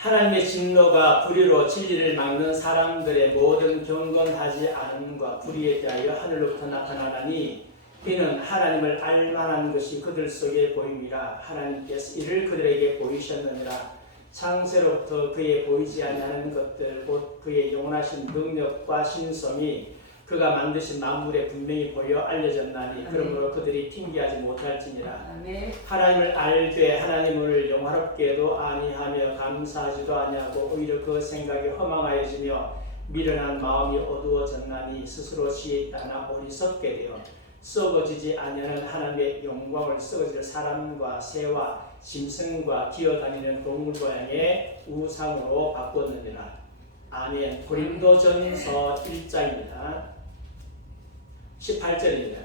하나님의 진노가 불의로 진리를 막는 사람들의 모든 경건하지 않음과 불의에 대하여 하늘로부터 나타나나니 이는 하나님을 알만한 것이 그들 속에 보임이라. 하나님께서 이를 그들에게 보이셨느니라. 창세로부터 그의 보이지 아니하는 것들 곧 그의 영원하신 능력과 신성이 그가 만드신 만물에 분명히 보여 알려졌나니 그러므로 그들이 튕기하지 못할지니라. 하나님을 알되 하나님을 영화롭게도 아니하며 감사하지도 아니하고 오히려 그 생각이 허망하여지며 미련한 마음이 어두워졌나니 스스로 지혜 따나 어리석게 되어 썩어지지 아니하는 하나님의 영광을 썩어질 사람과 새와 짐승과 기어다니는 동물 모양의 우상으로 바꿨느니라. 아멘. 고린도전서 1장입니다. 18절입니다.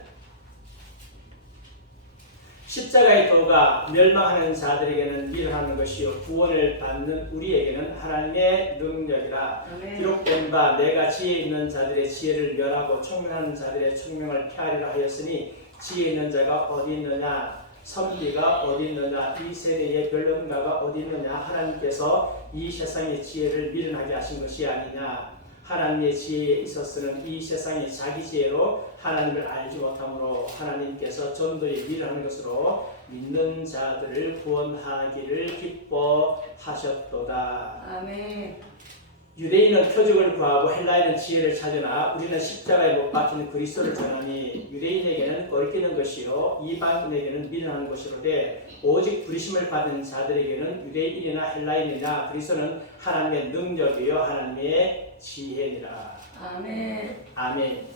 십자가의 도가 멸망하는 자들에게는 미련한 것이요 구원을 받는 우리에게는 하나님의 능력이라. 기록된 바 내가 지혜 있는 자들의 지혜를 멸하고 총명한 자들의 총명을 폐하리라 하였으니 지혜 있는 자가 어디 있느냐 선비가 어디 있느냐 이 세대의 변론가가 어디 있느냐. 하나님께서 이 세상의 지혜를 미련하게 하신 것이 아니냐. 하나님의 지혜에 있어서는 이 세상이 자기 지혜로 하나님을 알지 못하므로 하나님께서 전도에 미련한 것으로 믿는 자들을 구원하기를 기뻐하셨도다. 아멘. 유대인은 표적을 구하고 헬라인은 지혜를 찾으나 우리는 십자가에 못 박히는 그리스도를 전하니 유대인에게는 거리끼는 것이요 이방인에게는 미련한 것이로되 오직 부르심을 받은 자들에게는 유대인이나 헬라인이나 그리스도는 하나님의 능력이요 하나님의 지혜니라. 아멘. 아멘.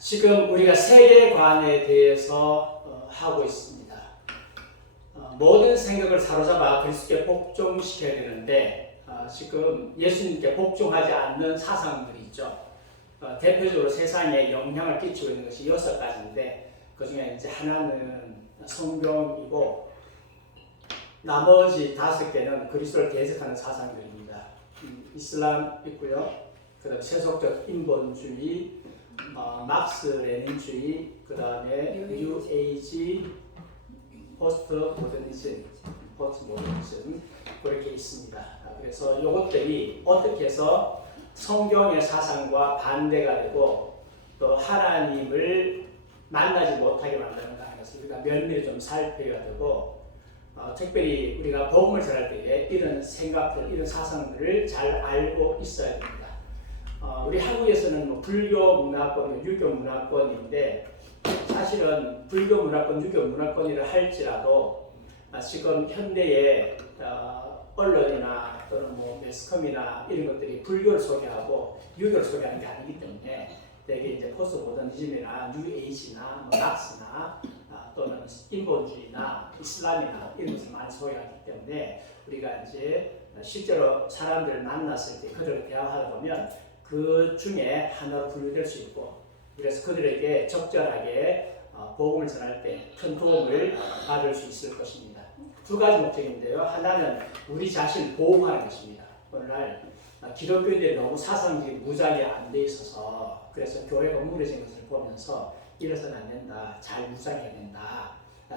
지금 우리가 세계관에 대해서 하고 있습니다. 모든 생각을 사로잡아 그리스도께 복종시켜야 되는데 지금 예수님께 복종하지 않는 사상들이 있죠. 대표적으로 세상에 영향을 끼치고 있는 것이 6가지인데 그 중에 이제 하나는 성경이고 나머지 5개는 그리스도를 대적하는 사상들입니다. 이슬람 있고요. 그 다음에 세속적 인본주의, 막스 레닌주의, 그 다음에 뉴에이지, 포스트 모더니즘 그렇게 있습니다. 그래서 이것들이 어떻게 해서 성경의 사상과 반대가 되고 또 하나님을 만나지 못하게 만드는가 해서 우리가 면밀히 좀 살펴야 되고 특별히 우리가 복음을 전할 때에 이런 생각들, 이런 사상들을 잘 알고 있어야 됩니다. 우리 한국에서는 뭐 불교 문화권, 유교 문화권인데 사실은 불교 문화권, 유교 문화권이라 할지라도 지금 현대의 언론이나 또는 뭐 매스컴이나 이런 것들이 불교를 소개하고 유교를 소개하는 게 아니기 때문에 되게 이제 포스트 모더니즘이나 뉴에이지나 뭐 막스나 또는 인본주의나 이슬람이나 이런 것을 많이 소개하기 때문에 우리가 이제 실제로 사람들을 만났을 때 그들을 대화하다 보면 그 중에 하나로 분류될 수 있고 그래서 그들에게 적절하게 복음을 전할 때 큰 도움을 받을 수 있을 것입니다. 2가지 목적인데요. 하나는 우리 자신을 보호하는 것입니다. 오늘날 기독교인들이 너무 사상적인 무장이 안 돼 있어서 그래서 교회가 무너진 것을 보면서 이래서는 안 된다. 잘 무장해야 된다.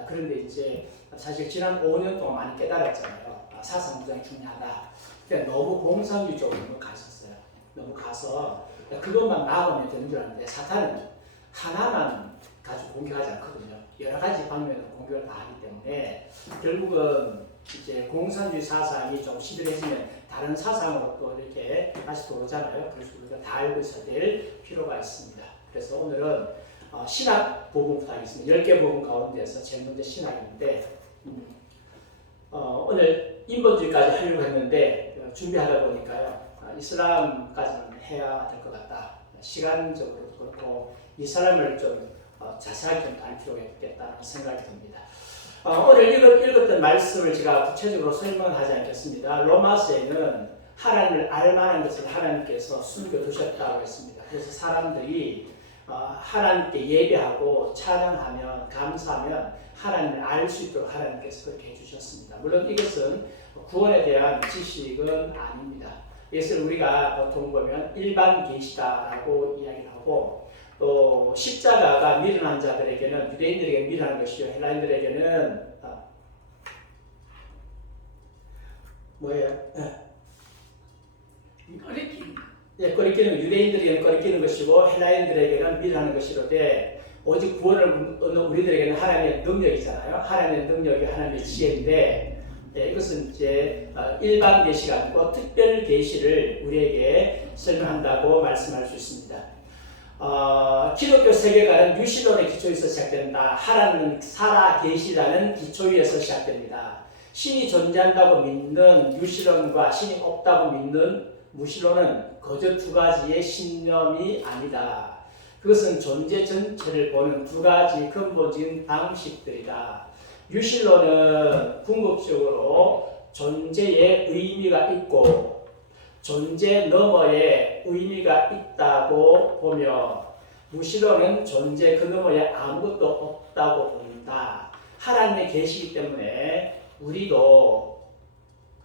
그런데 이제 사실 지난 5년 동안 많이 깨달았잖아요. 사상 무장이 중요하다. 그러니까 너무 공산주의적으로 갔었어요. 너무 가서 그것만 막으면 되는 줄 알았는데 사탄은 하나만 가지고 공격하지 않거든요. 여러 가지 방면으로 공격을 다 하기 때문에 결국은 이제 공산주의 사상이 좀 시들해지면 다른 사상으로 또 이렇게 다시 돌아오잖아요. 그래서 우리가 다 알고 있어야 될 필요가 있습니다. 그래서 오늘은 신학 부분부터 하겠습니다. 10개 부분 가운데서 제일 먼저 신학인데 오늘 인본주의까지 하려고 했는데 준비하다 보니까요. 이슬람까지는 해야 될 것 같다. 시간적으로도 그렇고 이 사람을 좀 자세하게 좀 알 필요가 있겠다는 생각이 듭니다. 오늘 읽었던 말씀을 제가 구체적으로 설명하지 않겠습니다. 로마서에는 하나님을 알만한 것을 하나님께서 숨겨두셨다고 했습니다. 그래서 사람들이 하나님께 예배하고 찬양하면 감사하면 하나님을 알 수 있도록 하나님께서 그렇게 해주셨습니다. 물론 이것은 구원에 대한 지식은 아닙니다. 이것을 우리가 보통 보면 일반 계시다라고 이야기를 하고 또 십자가가 미련한 자들에게는 유대인들에게 미련한 것이요 헬라인들에게는 뭐예요? 꺼리끼는 유대인들에게는 꺼리끼는 것이고 헬라인들에게는 미련한 것이로되 오직 구원을 얻는 우리들에게는 하나님의 능력이잖아요. 하나님의 능력이 하나님의 지혜인데 이것은 이제 일반 계시가 아니고 특별 계시를 우리에게 설명한다고 말씀할 수 있습니다. 기독교 세계관은 유신론의 기초에서 시작된다. 하나님은 살아계시라는 기초 위에서 시작됩니다. 신이 존재한다고 믿는 유신론과 신이 없다고 믿는 무신론은 거저 두 가지의 신념이 아니다. 그것은 존재 전체를 보는 두 가지 근본적인 방식들이다. 유신론은 궁극적으로 존재의 의미가 있고 존재 너머에 의미가 있다고 보며 무신론은 존재 그 너머에 아무것도 없다고 본다. 하나님의 계시이기 때문에 우리도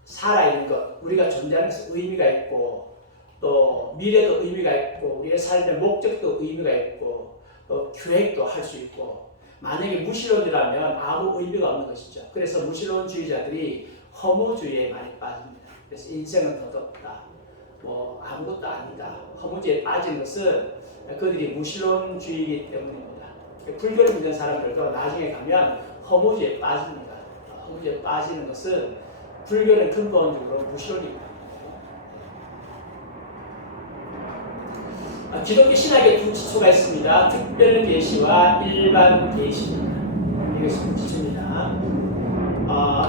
살아있는 것, 우리가 존재하는 것에 의미가 있고 또 미래도 의미가 있고 우리의 삶의 목적도 의미가 있고 또 계획도 할 수 있고 만약에 무신론이라면 아무 의미가 없는 것이죠. 그래서 무신론주의자들이 허무주의에 많이 빠집니다. 그래서 인생은 덧없다. 뭐 아무것도 아니다. 허무주의에 빠진 것은 그들이 무신론주의이기 때문입니다. 불교를 믿는 사람들도 나중에 가면 허무주의에 빠집니다. 허무주의에 빠지는 것은 불교는 근본적으로 무신론입니다. 기독교 신학에 두 기초가 있습니다. 특별 계시와 일반 계시입니다. 이것이 기초입니다.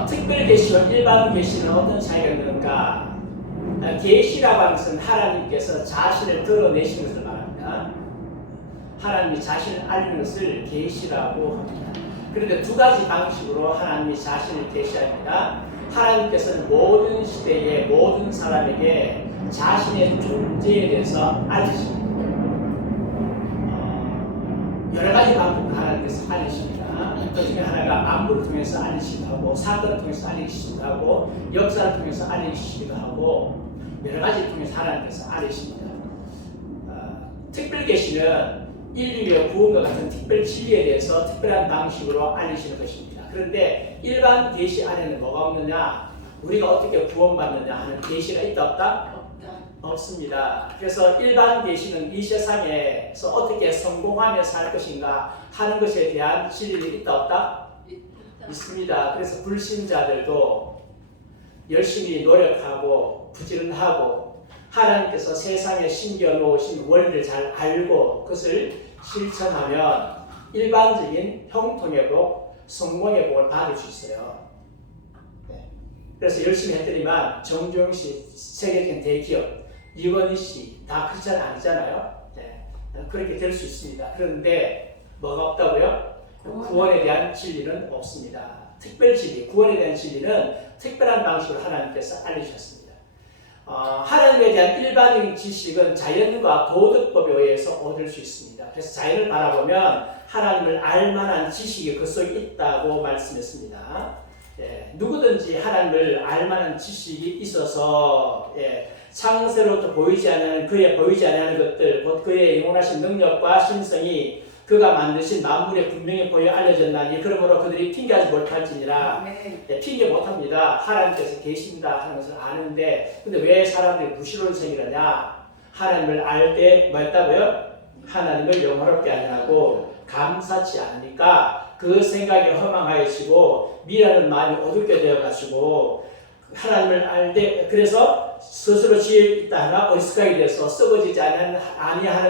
특별 계시와 일반 계시는 어떤 차이가 있는가? 계시라고 하는 것은 하나님께서 자신을 드러내시는 것을 말합니다. 하나님이 자신을 알리는 것을 계시라고 합니다. 그런데 두 가지 방식으로 하나님이 자신을 계시합니다. 하나님께서는 모든 시대의 모든 사람에게 자신의 존재에 대해서 알리십니다. 여러 가지 방법으로 하나님께서 알리십니다. 그 중에 하나가 안무를 통해서 알리시기도 하고 사건을 통해서 알리시기도 하고 역사를 통해서 알리시기도 하고 여러 가지를 통해서 하나님께서 알리십니다. 특별 계시는 인류의 구원과 같은 특별 진리에 대해서 특별한 방식으로 알리시는 것입니다. 그런데 일반 계시 안에는 뭐가 없느냐? 우리가 어떻게 구원받느냐 하는 계시가 있다 없다? 없습니다. 그래서 일반 계시는 이 세상에서 어떻게 성공하며 살 것인가 하는 것에 대한 진리가 있다 없다? 있습니다. 그래서 불신자들도 열심히 노력하고 부지런하고 하나님께서 세상에 심겨놓으신 원리를 잘 알고 그것을 실천하면 일반적인 형통의 복, 성공의 복을 받을 수 있어요. 그래서 열심히 했더니만 정주영 씨, 세계적인 대기업, 이건희 씨, 다 크리스찬 아니잖아요. 그렇게 될 수 있습니다. 그런데 뭐가 없다고요? 구원에 대한 진리는 없습니다. 특별 진리, 구원에 대한 진리는 특별한 방식으로 하나님께서 알려주셨습니다. 하나님에 대한 일반적인 지식은 자연과 도덕법에 의해서 얻을 수 있습니다. 그래서 자연을 바라보면 하나님을 알만한 지식이 그 속에 있다고 말씀했습니다. 누구든지 하나님을 알만한 지식이 있어서 창세로부터 보이지 않는 그의 보이지 않는 것들, 곧 그의 영원하신 능력과 신성이 그가 만드신 만물에 분명히 보여 알려졌나니 그러므로 그들이 핑계하지 못할지니라. 핑계 못합니다. 하나님께서 계신다 하는 것을 아는데 근데 왜 사람들이 무신론생이라냐? 하나님을 알 때 뭐였다고요? 하나님을 영화롭게 하냐고 감사치 않으니까 그 생각이 허망하여지고 미련한 마음이 어둡게 되어가지고 하나님을 알되 그래서 스스로 지혜 있다 하나 어리석하게 돼서 썩어지지 아니하는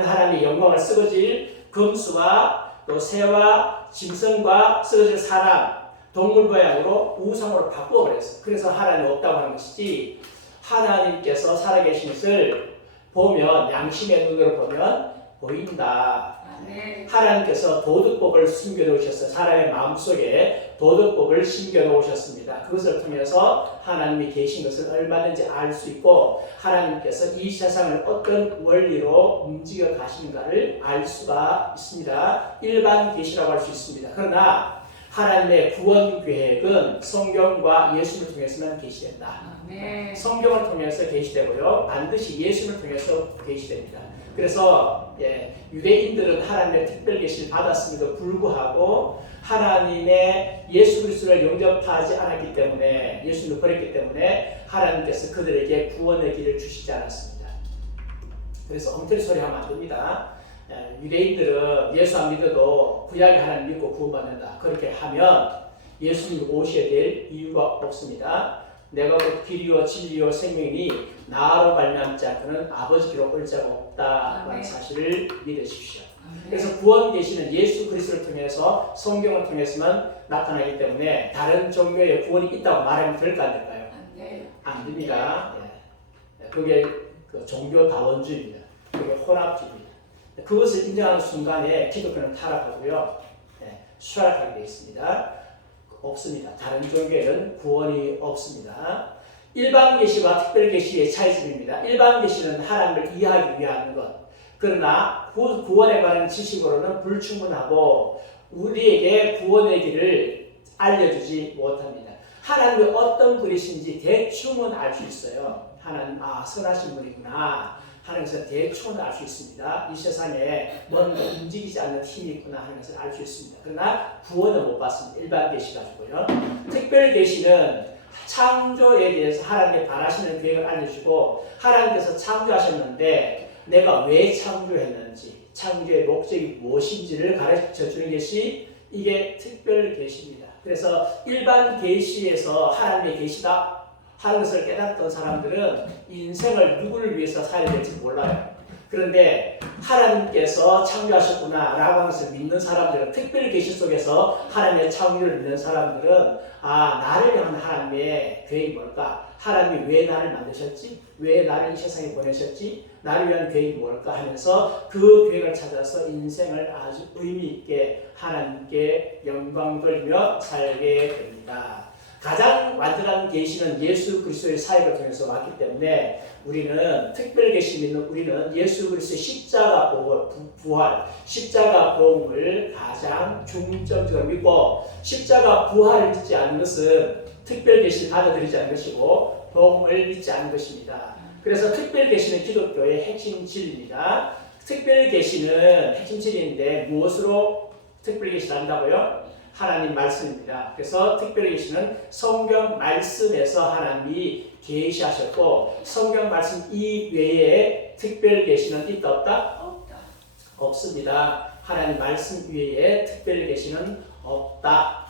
하나님의 영광을 썩어질 금수와 또 새와 짐승과 썩어질 사람 동물 모양으로 우상으로 바꾸어버렸어요. 그래서 하나님이 없다고 하는 것이지 하나님께서 살아계신 것을 보면 양심의 눈으로 보면 보인다. 하나님께서 도덕법을 숨겨놓으셨어요. 사람의 마음속에 도덕법을 심겨놓으셨습니다. 그것을 통해서 하나님이 계신 것을 얼마든지 알 수 있고 하나님께서 이 세상을 어떤 원리로 움직여 가시는가를 알 수가 있습니다. 일반 계시라고 할 수 있습니다. 그러나 하나님의 구원 계획은 성경과 예수를 통해서만 계시된다. 성경을 통해서 계시되고요. 반드시 예수를 통해서 계시됩니다. 그래서 유대인들은 하나님의 특별 계시를 받았음에도 불구하고 하나님의 예수 그리스도를 영접하지 않았기 때문에 예수를 버렸기 때문에 하나님께서 그들에게 구원의 길을 주시지 않았습니다. 그래서 엉터리 소리 하면 안 됩니다. 유대인들은 예수 안 믿어도 구약의 하나님 믿고 구원받는다. 그렇게 하면 예수님 오셔야 될 이유가 없습니다. 내가 곧 길이요 진리요 생명이니 나로 말미암지 않고는 아버지께로 올 자가 없다라는 사실을 믿으십시오. 그래서 구원 계시는 예수 그리스도를 통해서 성경을 통해서만 나타나기 때문에 다른 종교에 구원이 있다고 말하면 될까 안 될까요? 안 됩니다. 그게 종교 다원주의입니다. 그게 혼합주의입니다. 그것을 인정하는 순간에 기독교는 타락하고요. 수락하게 되어 있습니다. 없습니다. 다른 종교에는 구원이 없습니다. 일반 계시와 특별 계시의 차이점입니다. 일반 계시는 하나님을 이해하기 위한 것. 그러나 구원에 관한 지식으로는 불충분하고 우리에게 구원의 길을 알려주지 못합니다. 하나님이 어떤 분이신지 대충은 알 수 있어요. 하나님 선하신 분이구나 하는 것을 대충은 알 수 있습니다. 이 세상에 뭔가 움직이지 않는 힘이 있구나 하는 것을 알 수 있습니다. 그러나 구원은 못 받습니다. 일반 계시 가지고요. 특별 계시는 창조에 대해서 하나님의 바라시는 계획을 알려주고 하나님께서 창조하셨는데 내가 왜 창조했는지 창조의 목적이 무엇인지를 가르쳐주는 것이 이게 특별 계시입니다. 그래서 일반 계시에서 하나님의 계시다 하는 것을 깨닫던 사람들은 인생을 누구를 위해서 살아야 될지 몰라요. 그런데 하나님께서 창조하셨구나 라고 하는 것을 믿는 사람들은 특별 계시 속에서 하나님의 창조를 믿는 사람들은 나를 향한 하나님의 계획이 뭘까? 하나님이 왜 나를 만드셨지? 왜 나를 이 세상에 보내셨지? 나를 위한 계획이 뭘까 하면서 그 계획을 찾아서 인생을 아주 의미 있게 하나님께 영광 돌리며 살게 됩니다. 가장 완전한 계시는 예수 그리스도의 사역을 통해서 왔기 때문에 우리는 특별 계시 믿는 우리는 예수 그리스도의 십자가 부활, 십자가 복음을 가장 중점적으로 믿고 십자가 부활을 믿지 않는 것은 특별 계시를 받아들이지 않는 것이고 복음을 믿지 않는 것입니다. 그래서 특별 계시는 기독교의 핵심 진리입니다. 특별 계시는 핵심 진리인데 무엇으로 특별 계시를 한다고요? 하나님 말씀입니다. 그래서 특별히 계시는 성경 말씀에서 하나님이 계시하셨고 성경 말씀 이외에 특별 계시는 있다 없다? 없습니다. 하나님 말씀 외에 특별 계시는 없다.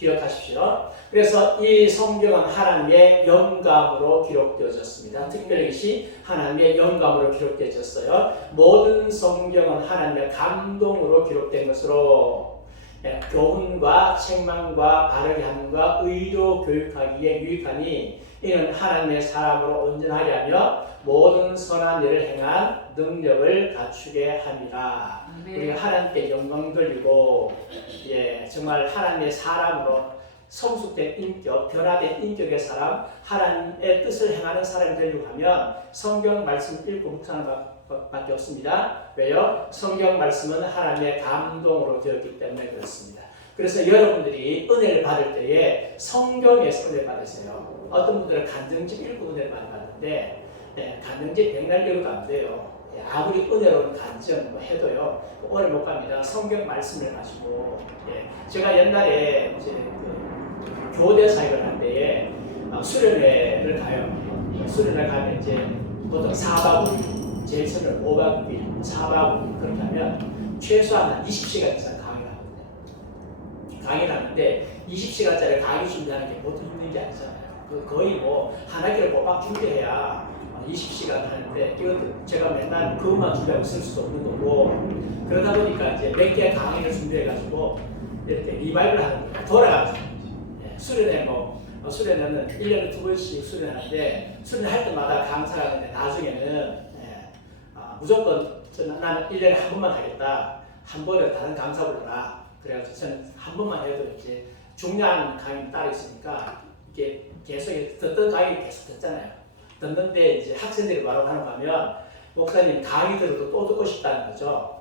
기억하십시오. 그래서 이 성경은 하나님의 영감으로 기록되어졌습니다. 특별 계시 하나님의 영감으로 기록되어졌어요. 모든 성경은 하나님의 감동으로 기록된 것으로 교훈과 책망과 바르게 함과 의로 교육하기에 유익하니 이는 하나님의 사람으로 온전하게 하며 모든 선한 일을 행한 능력을 갖추게 함이라. 우리가 하나님께 영광 돌리고 정말 하나님의 사람으로 성숙된 인격, 변화된 인격의 사람, 하나님의 뜻을 행하는 사람이 되려고 하면 성경 말씀 읽고 묵상하는 밖에 없습니다. 왜요? 성경 말씀은 하나님의 감동으로 되었기 때문에 그렇습니다. 그래서 여러분들이 은혜를 받을 때에 성경에서 은혜를 받으세요. 어떤 분들은 간증집 읽고 은혜를 많이 받는데 간증집 백날 읽어도 안 돼요. 아무리 은혜로운 간증 해도요 오래 못 갑니다. 성경 말씀을 가지고 제가 옛날에 이제 교대 사역을 할 때에 수련회를 가요. 수련회 가면 이제 보통 4박 5일, 제일 처음에 5박 6일, 4박 5일 그렇게 하면 최소한 한 20시간 이상 강의를 하거든요. 강의를 하는데 20시간짜리 강의 준비하는 게 보통 힘든 게 아니잖아요. 거의 뭐 한 학기를 꼬박 준비해야 20시간 하는데 이것도 제가 맨날 그것만 준비하고 있을 수도 없는 거고 그러다 보니까 이제 몇 개의 강의를 준비해가지고 이렇게 리바이브를 하는 거예요. 돌아가면서 수련회 수련회는 1년에 2번씩 수련하는데 수련할 때마다 강사가 하는데 나중에는 무조건 나는 1년에 한 번만 하겠다. 한 번에 다른 강사 불러라. 그래가지고 저는 한 번만 해도 이제 중요한 강의는 따로 있으니까 이게 계속 듣던 강의 계속 듣잖아요. 듣는데 이제 학생들이 뭐라고 하는가 하면 목사님 강의 들어도 또 듣고 싶다는 거죠.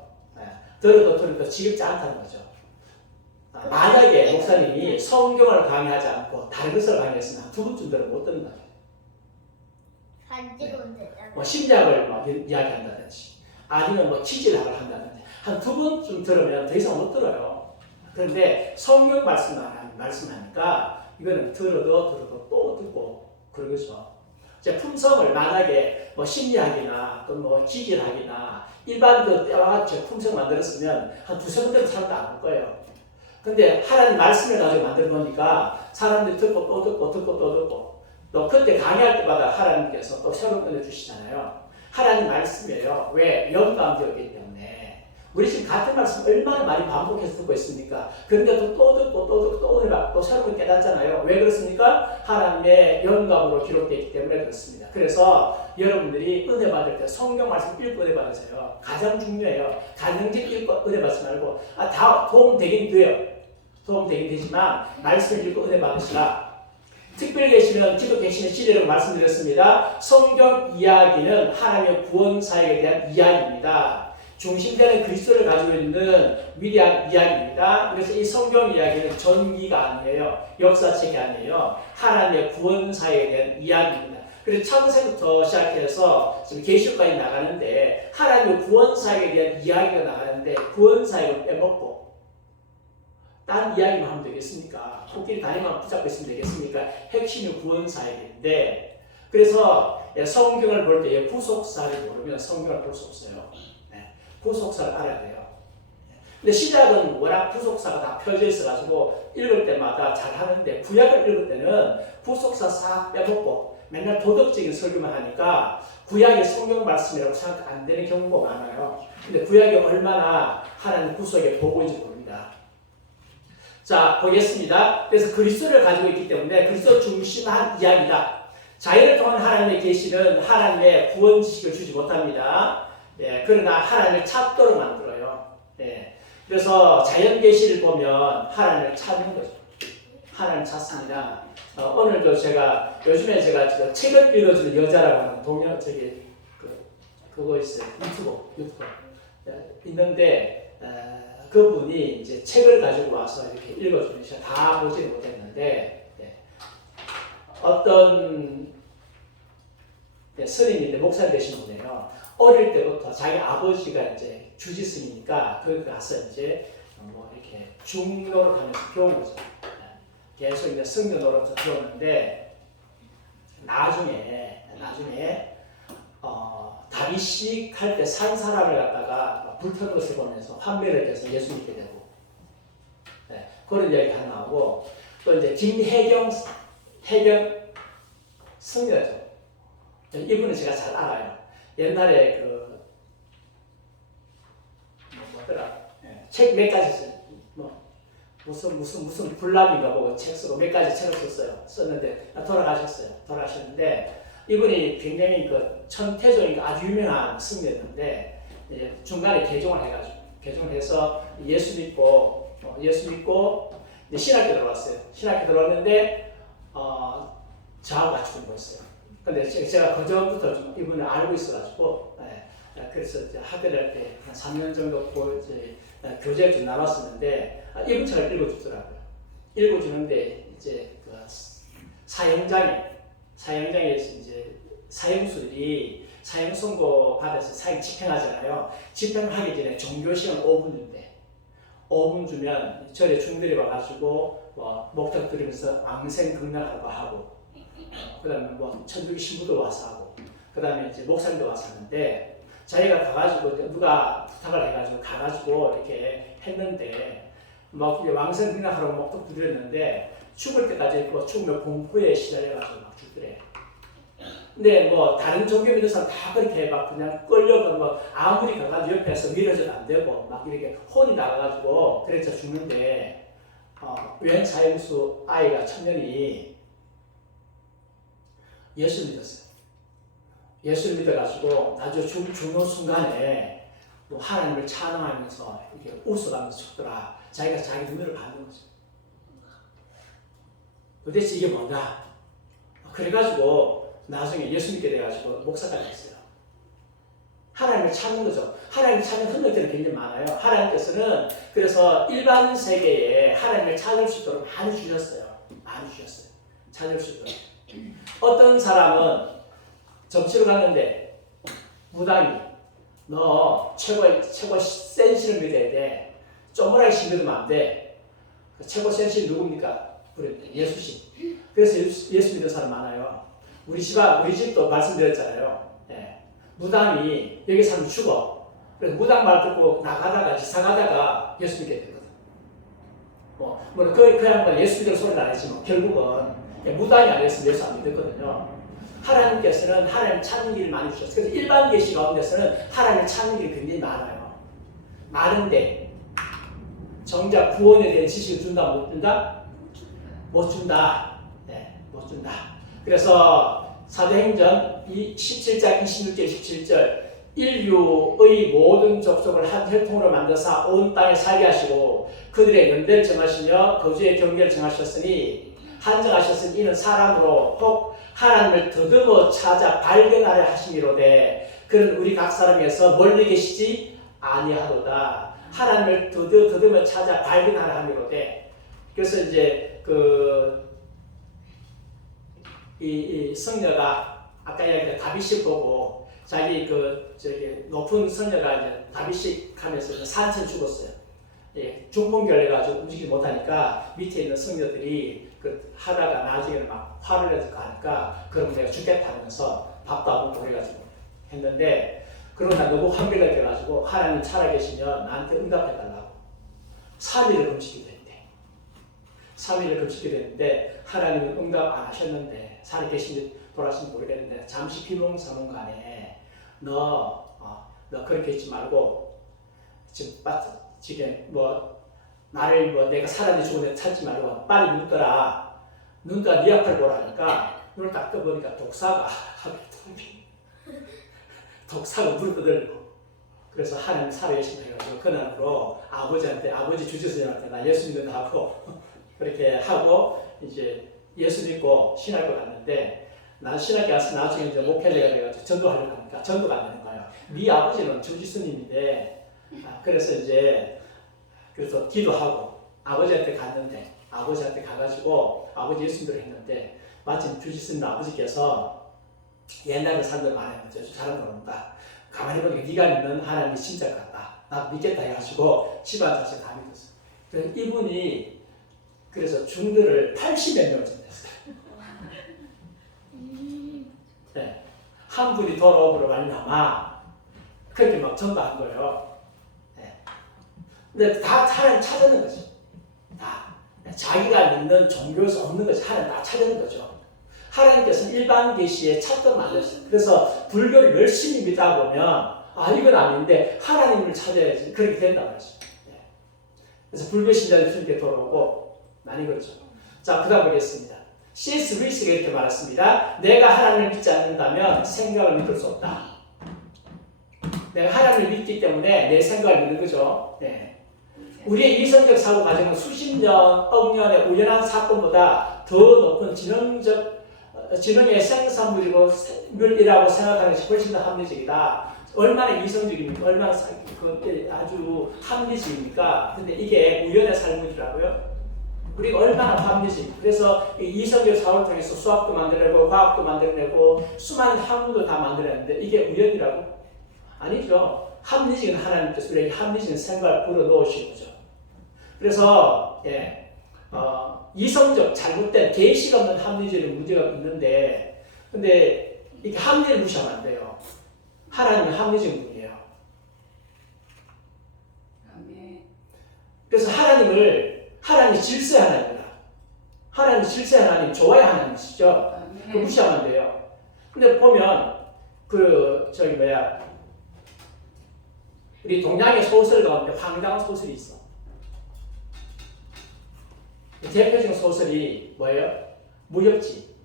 들어도 지겹지 않다는 거죠. 만약에 목사님이 성경을 강의하지 않고 다른 것을 강의했으면 한 2번쯤 들어 못 듣는 거죠. 뭐 심리학을 막 이야기한다든지 아니면 뭐 지질학을 한다든지 한 2번쯤 들으면 더 이상 못 들어요. 그런데 성경 말씀하니까 이거는 들어도 또 듣고 그러죠. 이제 품성을 만약에 뭐 심리학이나 또 뭐 지질학이나 일반 그 때와 같이 품성 만들었으면 한 2-3번 들은 사람도 안 올 거예요. 근데 하나님 말씀을 가지고 만들어 놓으니까 사람들이 듣고 또 듣고 또 그때 강의할 때마다 하나님께서 또 새로운 은혜 주시잖아요. 하나님 말씀이에요. 왜? 영감되었기 때문에. 우리 지금 같은 말씀 얼마나 많이 반복해서 듣고 있습니까? 그런데도 또 듣고 또 은혜 받고 새롭게 깨닫잖아요. 왜 그렇습니까? 하나님의 영감으로 기록되어 있기 때문에 그렇습니다. 그래서 여러분들이 은혜 받을 때 성경 말씀 읽고 은혜 받으세요. 가장 중요해요. 간증집 읽고 은혜 받지 말고 다 도움 되긴 돼요. 도움 되긴 되지만 말씀 읽고 은혜 받으시라. 특별 계시는 기도 계시는 시대라고 말씀드렸습니다. 성경 이야기는 하나님의 구원 사역에 대한 이야기입니다. 중심되는 그리스도를 가지고 있는 위대한 이야기입니다. 그래서 이 성경 이야기는 전기가 아니에요. 역사책이 아니에요. 하나님의 구원 사역에 대한 이야기입니다. 그래서 창세부터 시작해서 지금 계시록까지 나가는데 하나님의 구원 사역에 대한 이야기가 나가는데 구원 사역을 빼먹고 딴 이야기만 하면 되겠습니까? 코끼리 다리만 붙잡고 있으면 되겠습니까? 핵심이 구원 사역인데 그래서 성경을 볼 때 구속사를 모르면 성경을 볼 수 없어요. 구속사를 알아야 돼요. 근데 신약은 워낙 구속사가 다 펴져 있어가지고 읽을 때마다 잘 하는데 구약을 읽을 때는 구속사 싹 빼먹고 맨날 도덕적인 설교만 하니까 구약이 성경 말씀이라고 생각 안 되는 경우가 많아요. 근데 구약이 얼마나 하나님 구속의 보고인지 모릅니다. 자, 보겠습니다. 그래서 그리스도를 가지고 있기 때문에 그리스도 중심한 이야기다. 자연을 통한 하나님의 계시는 하나님의 구원 지식을 주지 못합니다. 그러나 하나님을 찾도록 만들어요. 그래서 자연 계시를 보면 하나님을 찾는 거죠. 하나님을 찾습니다. 오늘도 요즘에 제가 책을 읽어주는 여자라고 하는 동료 그거 있어요. 유튜브 있는데 그분이 이제 책을 가지고 와서 이렇게 읽어주는 시간 다 보지 못했는데 어떤 스님인데 목사님 되신 분이에요. 어릴 때부터 자기 아버지가 이제 주지스니까 거기 가서 이제 뭐 이렇게 중노를 하면서 배운 거죠. 계속 이제 승려 노릇을 배웠는데 나중에 다윗이 할 때 산 사람을 갖다가 불타는 것을 보면서 환멸을 해서 예수 믿게 되고 그런 이야기 하나 하고 또 이제 김혜경 승려죠. 이분은 제가 잘 알아요. 옛날에 책 몇 가지 써요. 무슨 불남인가 보고 책 쓰고 몇 가지 책을 썼는데 돌아가셨는데 이분이 굉장히 천태종인가 아주 유명한 승려였는데 중간에 개종을 해서 예수 믿고 신학교 들어왔어요. 신학교 들어왔는데 저하고 같이 공부했어요. 근데 제가 그 전부터 좀 이분을 알고 있어가지고 그래서 학교 다닐 때 한 3년 정도 교재를 좀 나눴었는데 이분 책을 읽어주더라고요. 읽어주는데 이제 사형장에서 이제 사형수들이 사형 선고 받아서 사형 집행하잖아요. 집행하기 전에 종교 시간 5분 준대. 5분 주면 절에 중들이 와가지고 목탁 들으면서 앙생 극락하고 하고 그다음에 천주교 신부도 와서 하고 그다음에 이제 목사님도 와서 하는데 자기가 가가지고 누가 부탁을 해가지고 가가지고 이렇게 했는데 막 왕성 빙하하라고 막 두드렸는데 죽을 때까지 뭐 죽으면 공포에 시달려가지고 막 죽더래. 근데 뭐 다른 종교 믿는 사람 다 그렇게 막 그냥 끌려가 뭐 아무리 가가지고 옆에서 밀어줘도 안 되고 막 이렇게 혼이 나가가지고 그래서 죽는데 유엔 사형수 아이가 청년이 예수 믿었어요. 예수 믿어가지고 나중에 죽는 순간에 뭐 하나님을 찬양하면서 이렇게 웃어가면서 죽더라. 자기가 자기 눈으로 받는 거죠. 도대체 이게 뭐냐? 그래가지고 나중에 예수 믿게 돼가지고 목사까지 했어요. 하나님을 찾는 거죠. 하나님을 찾는 흔적들이 굉장히 많아요. 하나님께서는 그래서 일반 세계에 하나님을 찾을 수 있도록 많이 주셨어요. 많이 주셨어요. 찾을 수 있도록. 어떤 사람은 접시로 갔는데 무당이 너 최고 센 신을 믿어야 돼. 쪼무라기 신 믿으면 안 돼. 최고 센 신 누굽니까? 예수신. 그래서 예수 믿는 사람 많아요. 우리 집도 말씀드렸잖아요. 예. 무당이 여기 사람 죽어. 그래서 무당 말 듣고 나가다가 지나가다가 예수 믿게 되거든. 그 양반 예수 믿을 소리는 안 했지만 결국은 무당이 아니었으면 예수 안 믿었거든요. 하나님께서는 하나님 찾는 길을 많이 주셨어요. 그래서 일반 계시 가운데서는 하나님을 찾는 길이 굉장히 많아요. 많은데 정작 구원에 대한 지식을 준다 못 준다? 못 준다. 네, 못 준다. 그래서 사도행전 17장 26절 17절 인류의 모든 족속을 한 혈통으로 만드사 온 땅에 살게 하시고 그들의 연대를 정하시며 거주의 경계를 정하셨으니 한정하셨으니 이는 사람으로 혹 하나님을 더듬어 찾아 발견하려 하심이로되 그는 우리 각 사람에서 멀리 계시지 아니하도다. 하나님을 더듬어 찾아 발견하려 함이로되 그래서 이제 이 성녀가 아까 이야기한 다윗을 보고 자기 높은 성녀가 이제 다윗이 하면서 산채 죽었어요. 예, 중풍결 해가지고 움직이지 못하니까 밑에 있는 성녀들이 하다가 나중에는 막 화를 내서 가니까 그럼 내가 죽겠다면서 밥도 안 먹고 그래가지고 했는데 그러나 너무 한계가 돼가지고 하나님 살아계시면 나한테 응답해달라고 3일을 금식이 됐대. 3일을 금식이 됐는데 하나님은 응답 안 하셨는데 살아계신지 돌아가신지 모르겠는데 잠시 비몽사몽간에 너 그렇게 있지 말고 지금 나를 내가 살았는지 죽었는지 찾지 말고 빨리 눈 떠라. 눈 떠라 네 앞을 보라니까 눈을 딱 떠보니까 독사가 물을 떠들고 그래서 하나님 살아계신다 해가지고 그날로 아버지 주지스님한테 나 예수 믿는다 하고 그렇게 하고 이제 예수 믿고 신학교 갔는데 난 신학교 가서 나중에 이제 목회자가 돼가지고 전도하려고 하니까 전도가 안 되는 거예요. 네 아버지는 주지스님인데 그래서 그래서 기도하고 아버지한테 갔는데 아버지한테 가가지고 아버지 예수 믿으러 했는데 마침 주지스님 아버지께서 옛날에 사람들 많이 했죠. 사람들 온다. 가만히 보니까 네가 믿는 하나님이 진짜 같다. 나도 믿겠다 해가지고 집안 자체 다 믿었어요. 그래서 이분이 그래서 중들을 80몇 명을 전했어요. 네. 한 분이 돌아오므로 말미암아 그렇게 막 전도한 거예요. 네. 근데 다 하나님 찾아낸 거지. 다 자기가 믿는 종교에서 없는 거지. 하나님 다 찾아낸 거죠. 하나님께서는 일반 계시에 찾던 말이었어요. 그래서 불교를 열심히 믿다 보면 이건 아닌데 하나님을 찾아야지. 그렇게 된단 말이죠. 네. 그래서 불교 신자들이 이렇게 돌아오고 많이 그렇죠. 자, 그 다음 보겠습니다. C.S. 루이스가 이렇게 말했습니다. 내가 하나님을 믿지 않는다면 생각을 믿을 수 없다. 내가 하나님을 믿기 때문에 내 생각을 믿는 거죠. 네. 우리의 이성적 사고 과정은 수십 년, 억 년의 우연한 사건보다 더 높은 지능의 생산물이라고 생각하는 것이 훨씬 더 합리적이다. 얼마나 이성적입니까? 얼마나 아주 합리적입니까? 근데 이게 우연의 삶이라고요? 우리가 얼마나 합리적입니까? 그래서 이성적 사고를 통해서 수학도 만들어내고 과학도 만들어내고 수많은 학문도 다 만들어냈는데 이게 우연이라고? 아니죠. 합리적인 하나님께서 우리에게 합리적인 생각을 불어넣으신 거죠. 그래서 이성적 잘못된 계시가 없는 합리적인 문제가 있는데 근데 이렇게 합리를 무시하면 안 돼요. 하나님은 합리적인 분이에요. 그래서 하나님 질서의 하나님이다. 하나님 질서의 하나님, 조화의 하나님이시죠. 그 무시하면 안 돼요. 근데 보면 우리 동양의 소설 가운데 황당한 소설이 있어. 대표적인 소설이 뭐예요? 무협지.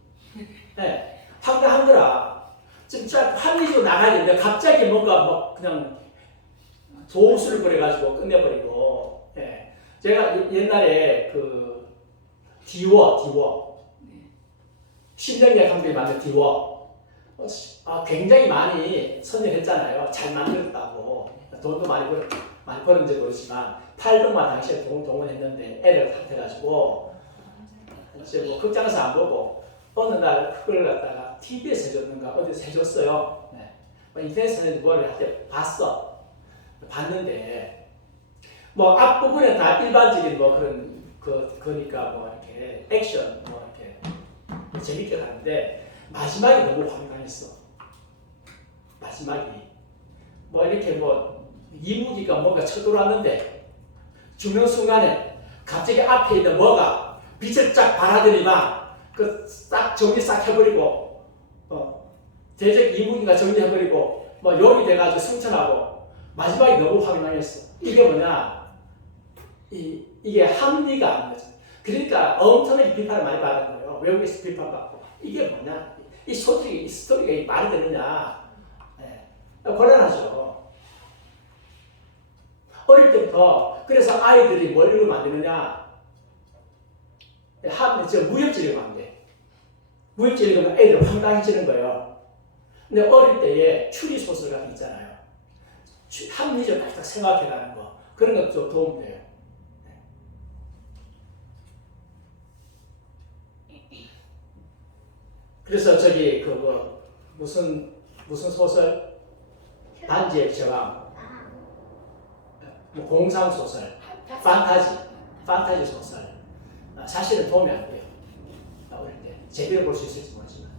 네, 황당한 거라. 진짜 합리적으로 나가야 되는데 갑자기 뭔가 그냥 도수를 그려가지고 끝내버리고. 네. 제가 옛날에 디워 신명래 감독이 만든 디워 굉장히 많이 선전했잖아요. 잘 만들었다고. 돈도 많이 벌었는지 모르지만 800만 당시에 동원했는데 애를 탓해가지고 이제 뭐 극장에서 안 보고 어느 날 그걸 갖다가 TV에서 해줬는가 어디서 해줬어요. 네. 인터넷에서 뭘 할 때 봤는데 뭐 앞부분에 다 일반적인 뭐 그런 그러니까 뭐 이렇게 액션 뭐 이렇게 재밌게 가는데 마지막이 너무 황당했어. 마지막이 뭐 이렇게 뭐 이무기가 뭔가 쳐들어왔는데 죽는 순간에 갑자기 앞에 있는 뭐가 빛을 쫙 발하더니만 싹 정리 싹 해버리고 대적 이무기가 정리해버리고 뭐 용이 돼가지고 승천하고 마지막이 너무 황당했어. 이게 뭐냐? 이게 합리가 아닌 거죠. 그러니까 엄청나게 비판을 많이 받은 거예요. 외국에서 비판받고 이게 뭐냐? 이 스토리가 말이 되느냐? 네. 곤란하죠. 어릴 때부터 그래서 아이들이 뭘 읽으면 안 되느냐? 무협지 읽으면 안 돼. 무협지 읽으면 애들 황당해지는 거예요. 근데 어릴 때에 추리소설 같은 거 있잖아요. 합리적으로 딱 생각해가는 거. 그런 것도 도움 돼요. 그래서 무슨 소설? 반지의 제왕. 뭐 공상 소설, 판타지 소설. 사실은 도움이 안 돼요. 어릴 때 제대로 볼 수 있을지 모르지만.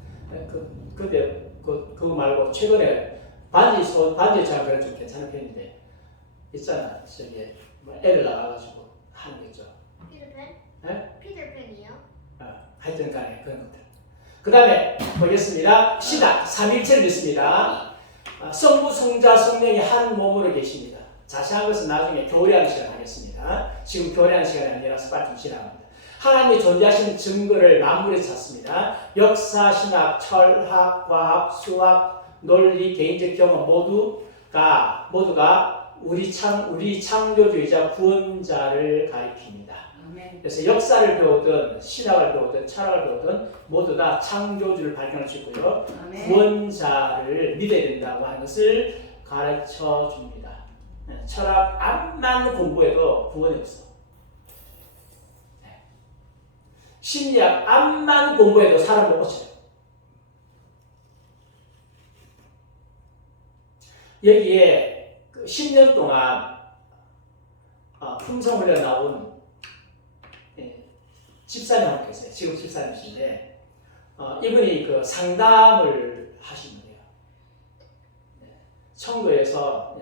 근데 그거 말고 최근에 반지의 제왕 그런 좀 괜찮은 편인데 있잖아. 애를 나가가지고 하는 거 있죠. 피터팬? 네? 피터팬이요? 하여튼 간에 그런 것들. 그 다음에 보겠습니다. 신학, 삼일체를 믿습니다. 성부, 성자, 성령이 한 몸으로 계십니다. 자세한 것은 나중에 교리하는 시간 하겠습니다. 지금 교리하는 시간이 아니라서 빨리 좀 지나갑니다. 하나님이 존재하시는 증거를 만물에서 찾습니다. 역사, 신학, 철학, 과학, 수학, 논리, 개인적 경험 모두가 우리 창조주의자 구원자를 가리킵니다. 그래서 역사를 배우든 신학을 배우든 철학을 배우든 모두 다 창조주를 발견할 수 있고요. 구원자를 믿어야 된다고 하는 것을 가르쳐 줍니다. 철학 암만 공부해도 구원이 없어. 심리학 암만 공부해도 사람 못 고쳐요. 여기에 10년 동안 품성훈련 나온 집사님 한 분 계세요. 지금 집사님이신데 이분이 상담을 하시는 거예요.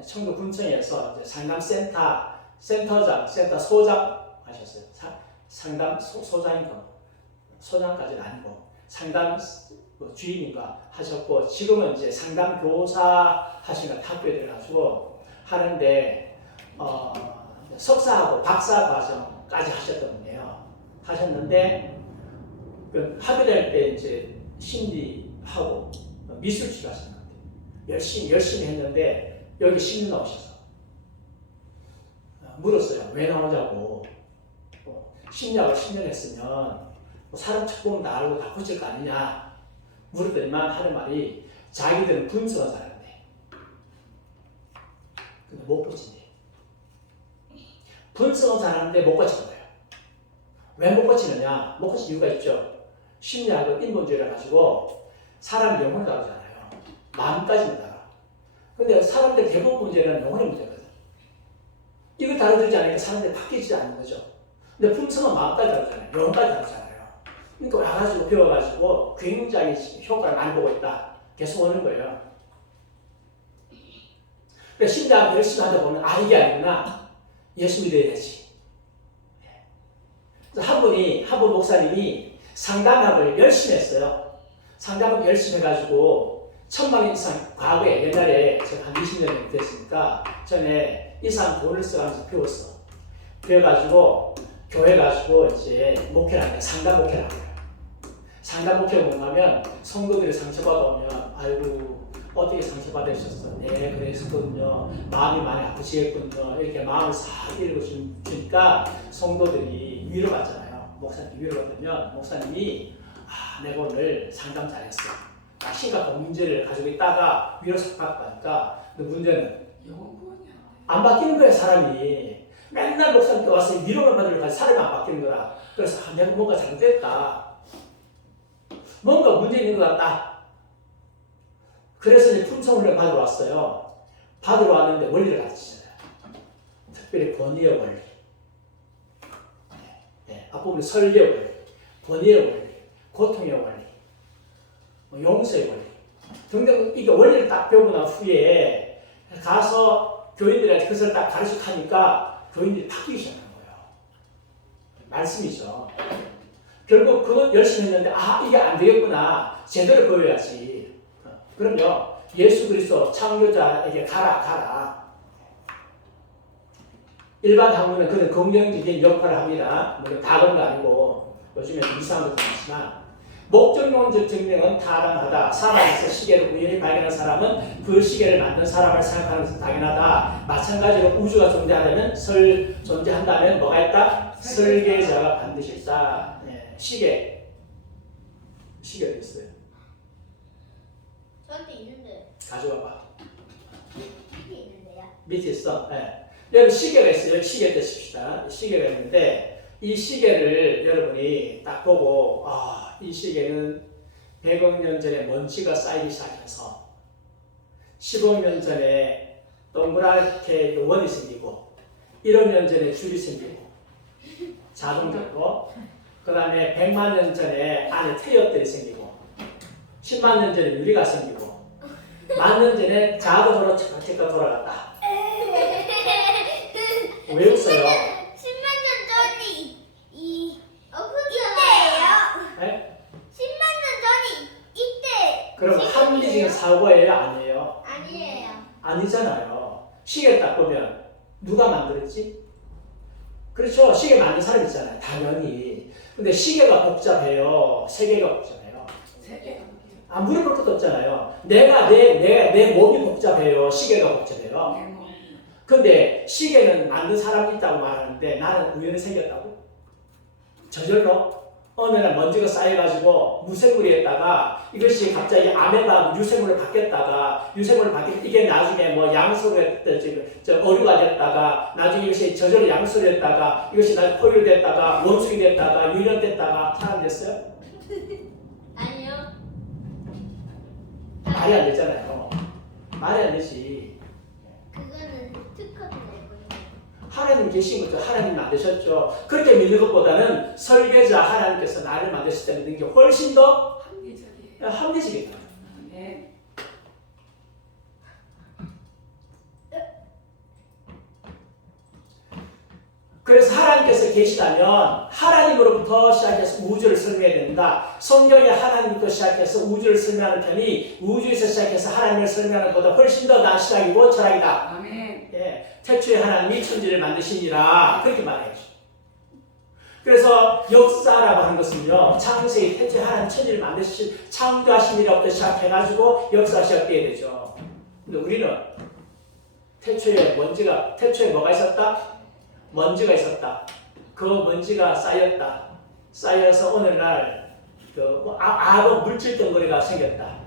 청도 군청에서 센터 소장 하셨어요. 상담 소장인가 소장까지는 아니고 상담 주임인가 하셨고 지금은 이제 상담 교사 하시는 학교에 들어가지고 하는데 석사하고 박사 과정까지 하셨던 분이에요. 하셨는데 학교 다닐 때 이제 심리하고 미술 치료하시는 것 같아요. 열심히 했는데 여기 10년 나오셔서 물었어요. 왜 나오냐고. 심리학을 10년 했으면 사람 척 보면 다 알고 다 고칠 거 아니냐 물었더니만 하는 말이 자기들은 분석을 잘한대. 근데 못 고친대. 분석은 잘하는데 못 고치는 거예요. 왜 못 고치느냐? 못 고칠 이유가 있죠. 심리학은 인본주의라 가지고 사람 영혼을 다루잖아요. 마음까지는 다뤄. 근데 사람들 대부분 문제는 영혼의 문제거든. 이걸 다뤄주지 않으니까 사람들이 바뀌지 않는 거죠. 근데 품성은 마음까지 다루잖아요. 영혼까지 다루잖아요. 그러니까 와가지고 배워가지고 굉장히 효과를 많이 보고 있다. 계속 오는 거예요. 그러니까 심리학 열심히 하다 보면 이게 아니구나. 예수 믿어야 되지. 한 분 목사님이 상담학을 열심히 했어요. 상담을 열심히 해가지고 1,000만 원 이상 과거에 옛날에 제가 한 20년 정도 됐으니까 전에 이상 돈을 써가면서 배웠어. 그래가지고 교회 가지고 이제 목회를 하는 거야. 상담 목회를 하는 거야. 상담 목회를 뭔가면 성도들이 상처받아 오면 아이고 어떻게 상처받으셨어? 네 그랬었거든요. 마음이 많이 아프시겠군요. 이렇게 마음을 싹 읽어 주니까 성도들이 위로받잖아요. 목사님 위로받으면 목사님이 내가 오늘 상담 잘했어. 심각한 문제를 가지고 있다가 위로 싹 받고 하니까 근데 문제는 안 바뀌는 거야 사람이. 맨날 목사님께 와서 위로만 받으러 가서 사람이 안 바뀌는 거라. 그래서 내가 뭔가 잘못됐다. 뭔가 문제 있는 것 같다. 그래서 이제 품성훈련을 받으러 왔어요. 받으러 왔는데 원리를 가르치잖아요. 특별히 권위의 원리. 앞부분에 설계의 원리, 권위의 원리, 고통의 원리, 용서의 원리 등등 이게 원리를 딱 배우고 난 후에 가서 교인들한테 그것을 딱 가르쳐 하니까 교인들이 바뀌기 시작한 거예요. 말씀이죠. 결국 그것 열심히 했는데 이게 안 되겠구나. 제대로 배워야지. 그럼요. 예수 그리스도 창조자에게 가라. 일반 학문은 그런 긍정적인 역할을 합니다. 물론 다 그런 거 아니고 요즘에 이상한 것도 많지만 목적론적 증명은 타당하다. 사람에서 시계를 우연히 발견한 사람은 그 시계를 만든 사람을 생각하는 것은 당연하다. 마찬가지로 우주가 존재한다면 뭐가 있다? 설계자가 반드시 있다. 시계가 있어요. 저한테 있는데. 가져와봐. 밑에 있는데요. 밑에 있어. 여기 시계가 있어요. 여기 시계 떼십시다. 시계가 있는데 이 시계를 여러분이 딱 보고 이 시계는 100억 년 전에 먼지가 쌓이기 시작해서 10억 년 전에 동그랗게 원이 생기고 1억 년 전에 줄이 생기고 자동적으로 그 다음에 100만 년 전에 안에 태엽들이 생기고 10만 년 전에 유리가 생기고 10,000년 전에 자동으로 착착 돌아갔다. 왜 웃어요? 10만 년 전이 이때예요. 네? 10만 년 전이 이때. 그럼 합리적인 사고예요? 아니에요? 아니에요. 아니잖아요. 시계 딱 보면 누가 만들었지? 그렇죠. 시계 만든 사람 있잖아요. 당연히. 근데 시계가 복잡해요. 세계가 복잡해요. 안 물어볼 것도 없잖아요. 내 몸이 복잡해요. 시계가 복잡해요. 근데 시계는 만든 사람이 있다고 말하는데 나는 우연히 생겼다고? 저절로? 어느 날 먼지가 쌓여가지고 무생물이었다가 이것이 갑자기 아메바 유생물로 바뀌었다가 이게 나중에 뭐 양소로 어류가 됐다가 나중에 이것이 저절로 양소로 됐다가 이것이 나중에 포유로 됐다가 원숭이 됐다가 유년 됐다가 사람 됐어요? 아니요. 말이 안 되잖아요. 말이 안 되지. 그거는 특허도 내거든요. 하나님 계신 것도 하나님 만드셨죠. 그렇게 믿는 것보다는 설계자 하나님께서 나를 만드실 때 믿는 게 훨씬 더 합리적이다. 네. 그래서 하나님께서 계시다면 하나님으로부터 시작해서 우주를 설명해야 된다. 성경에 하나님부터 시작해서 우주를 설명하는 편이 우주에서 시작해서 하나님을 설명하는 것보다 훨씬 더 나은 시각이고 철학이다. 아멘. 태초에 하나님이 천지를 만드시니라 그렇게 말해야죠. 그래서 역사라고 하는 것은요, 창세기 태초에 하나님 천지를 창조하신 일부터 시작해가지고 역사가 시작돼야 되죠. 근데 우리는 태초에 뭐가 있었다? 먼지가 있었다. 그 먼지가 쌓였다. 쌓여서 어느 날 악어 물질 덩어리가 생겼다.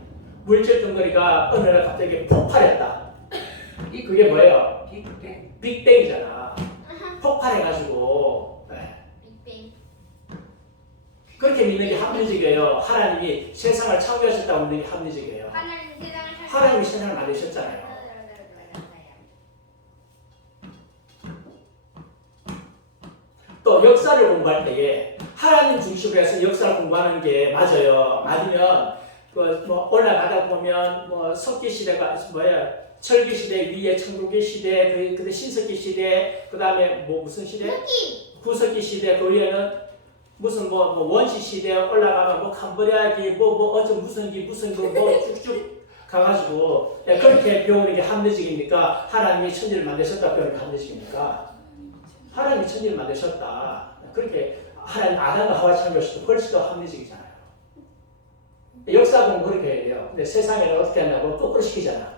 물질 덩어리가 어느 날 갑자기 폭발했다. 그게 뭐예요? 빅뱅. 빅뱅이잖아. 폭발해가지고 빅뱅. 그렇게 믿는 게 합리적이에요. 하나님이 세상을 창조하셨다고 믿는 게 합리적이에요. 하나님이 세상을 만드셨잖아요. 또 역사를 공부할 때에 하나님 중심으로 해서 역사를 공부하는 게 맞아요. 맞으면 올라가다 보면 석기 시대가 철기 시대 위에 청동기 시대, 그 신석기 시대, 그 다음에 무슨 시대? 구석기 시대, 그 위에는 무슨 뭐 원시 시대에 올라가면 뭐 캄보디아기 뭐 어쩌 무슨 뭐 쭉쭉 가가지고 그렇게 배우는 게 합리적입니까? 하나님이 천지를 만드셨다 배우는 게 합리적입니까? 하나님이 천지를 만드셨다. 그렇게 하나님 아담과 하와 창조하셨다. 훨씬 더 합리적이잖아요. 역사 공부 그렇게 해야 돼요. 근데 세상에는 어떻게 하냐고 거꾸로 시키잖아.